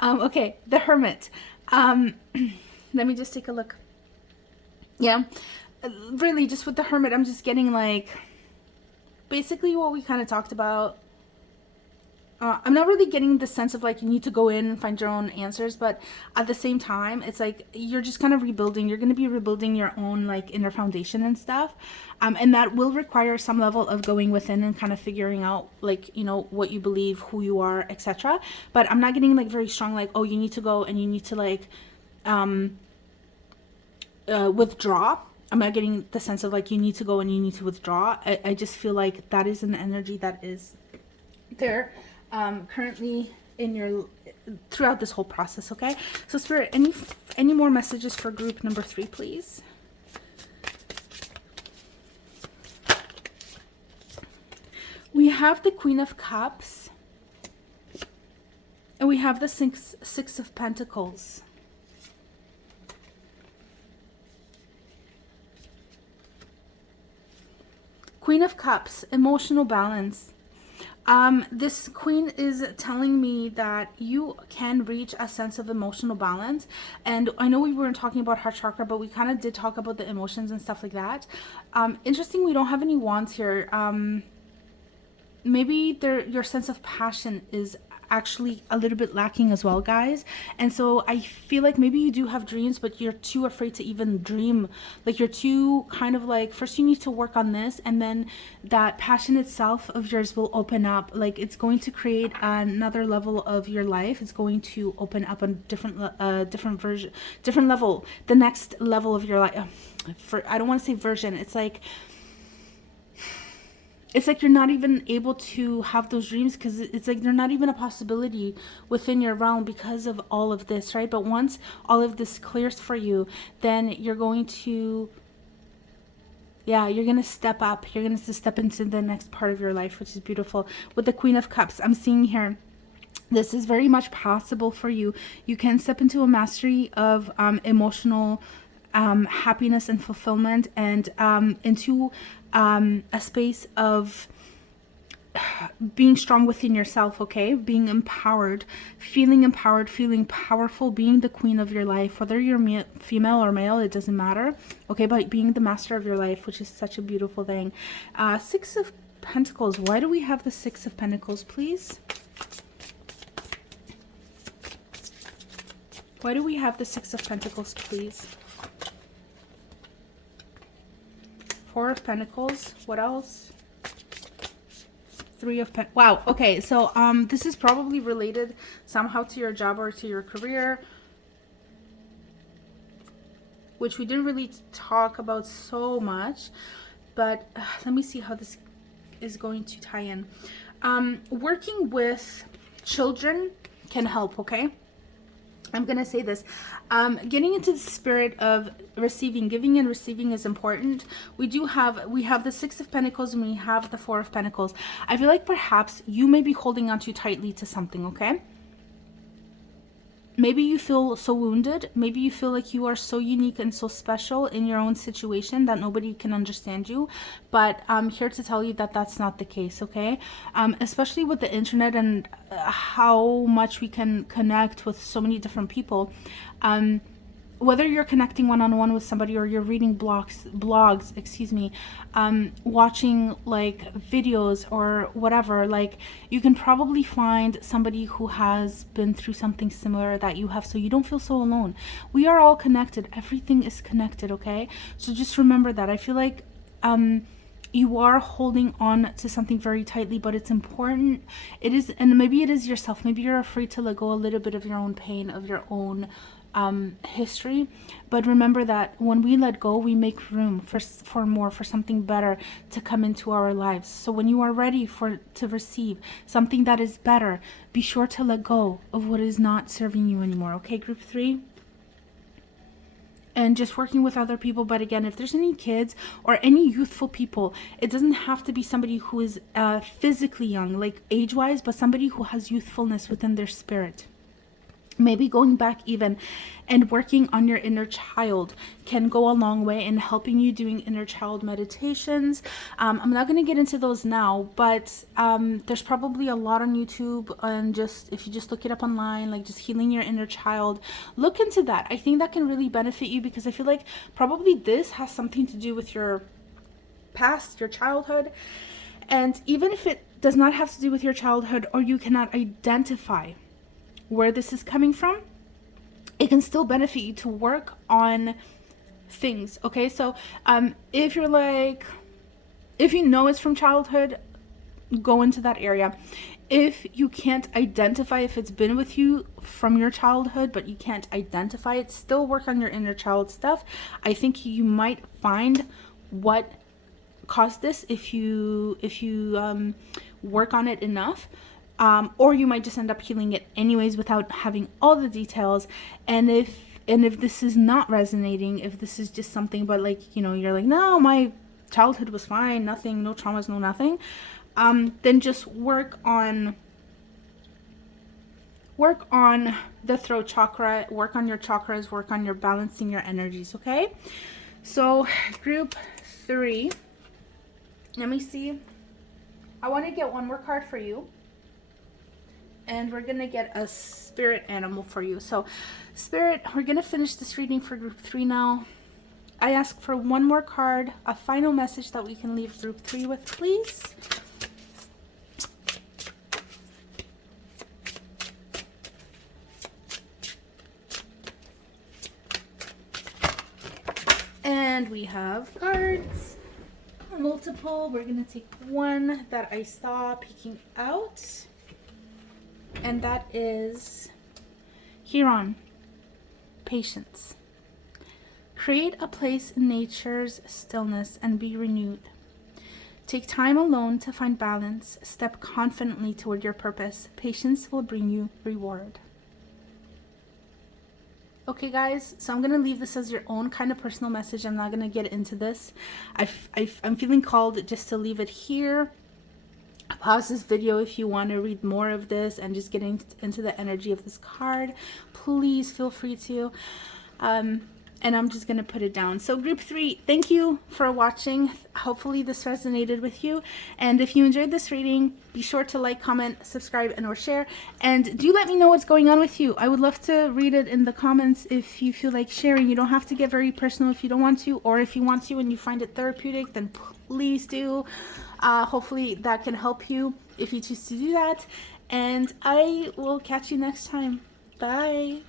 Okay, the Hermit. Let me just take a look. Yeah, really, just with the Hermit, I'm just getting like basically what we kind of talked about. I'm not really getting the sense of like you need to go in and find your own answers, but at the same time, it's like you're just kind of rebuilding. You're going to be rebuilding your own like inner foundation and stuff, and that will require some level of going within and kind of figuring out like, you know, what you believe, who you are, etc. But I'm not getting like very strong like, oh, you need to go and you need to like withdraw. I'm not getting the sense of like you need to go and you need to withdraw. I just feel like that is an energy that is there currently in your throughout this whole process. Okay, so Spirit, any more messages for group number 3, please? We have the Queen of Cups and we have the Six of Pentacles. Queen of Cups, emotional balance. This Queen is telling me that you can reach a sense of emotional balance. And I know we weren't talking about heart chakra, but we kind of did talk about the emotions and stuff like that. Interesting, we don't have any wands here. Maybe your sense of passion is actually a little bit lacking as well, guys. And so I feel like maybe you do have dreams, but you're too afraid to even dream. Like you're too kind of like, first you need to work on this, and then that passion itself of yours will open up. Like it's going to create another level of your life. It's going to open up a different level, the next level of your life. I don't want to say version. It's like you're not even able to have those dreams because it's like they're not even a possibility within your realm because of all of this, right? But once all of this clears for you, then you're going to, you're going to step up. You're going to step into the next part of your life, which is beautiful. With the Queen of Cups, I'm seeing here, this is very much possible for you. You can step into a mastery of emotional happiness and fulfillment, and into a space of being strong within yourself, okay? Being empowered, feeling powerful, being the queen of your life, whether you're female or male, it doesn't matter, okay? But being the master of your life, which is such a beautiful thing. Six of Pentacles. Why do we have the Six of Pentacles, please? Why do we have the Six of Pentacles, please? Four of Pentacles. What else? Three of Pentacles. Wow. Okay. So this is probably related somehow to your job or to your career. which we didn't really talk about so much, but let me see how this is going to tie in. Working with children can help, okay? I'm going to say this. Getting into the spirit of receiving, giving and receiving is important. We have the Six of Pentacles and we have the Four of Pentacles. I feel like perhaps you may be holding on too tightly to something, okay? Maybe you feel so wounded. Maybe you feel like you are so unique and so special in your own situation that nobody can understand you. But I'm here to tell you that that's not the case, okay? Especially with the internet and how much we can connect with so many different people. Whether you're connecting one-on-one with somebody or you're reading blogs, excuse me, watching like videos or whatever, like you can probably find somebody who has been through something similar that you have, so you don't feel so alone. We are all connected. Everything is connected, okay? So just remember that. I feel like you are holding on to something very tightly, but it's important. It is, and maybe it is yourself. Maybe you're afraid to let go a little bit of your own pain, of your own history. But remember that when we let go, we make room for more, for something better to come into our lives. So when you are ready to receive something that is better, be sure to let go of what is not serving you anymore. Okay, group 3? And just working with other people. But again, if there's any kids or any youthful people, it doesn't have to be somebody who is physically young, like age-wise, but somebody who has youthfulness within their spirit. Maybe going back even and working on your inner child can go a long way in helping you doing inner child meditations. I'm not going to get into those now, but there's probably a lot on YouTube, and just if you just look it up online, like just healing your inner child, look into that. I think that can really benefit you, because I feel like probably this has something to do with your past, your childhood. And even if it does not have to do with your childhood, or you cannot identify where this is coming from, it can still benefit you to work on things, okay? So if you're like, if you know it's from childhood, go into that area. If you can't identify if it's been with you from your childhood, but you can't identify it, still work on your inner child stuff. I think you might find what caused this if you work on it enough. Or you might just end up healing it anyways without having all the details. And if this is not resonating, if this is just something, but like, you know, you're like, no, my childhood was fine, nothing, no traumas, no nothing, then just work on the throat chakra, work on your chakras, work on your balancing your energies, okay? So group 3, let me see. I want to get one more card for you. And we're going to get a spirit animal for you. So spirit, we're going to finish this reading for group 3 now. I ask for one more card, a final message that we can leave group 3 with, please. And we have cards, multiple. We're going to take one that I saw peeking out. And that is Huron, patience. Create a place in nature's stillness and be renewed. Take time alone to find balance. Step confidently toward your purpose. Patience will bring you reward. Okay, guys, so I'm going to leave this as your own kind of personal message. I'm not going to get into this. I'm feeling called just to leave it here. Pause this video if you want to read more of this and just getting into the energy of this card. Please feel free to. And I'm just going to put it down. So group 3, thank you for watching. Hopefully this resonated with you. And if you enjoyed this reading, be sure to like, comment, subscribe, and or share. And do let me know what's going on with you. I would love to read it in the comments if you feel like sharing. You don't have to get very personal if you don't want to. Or if you want to and you find it therapeutic, then please do. Hopefully that can help you if you choose to do that. And I will catch you next time. Bye.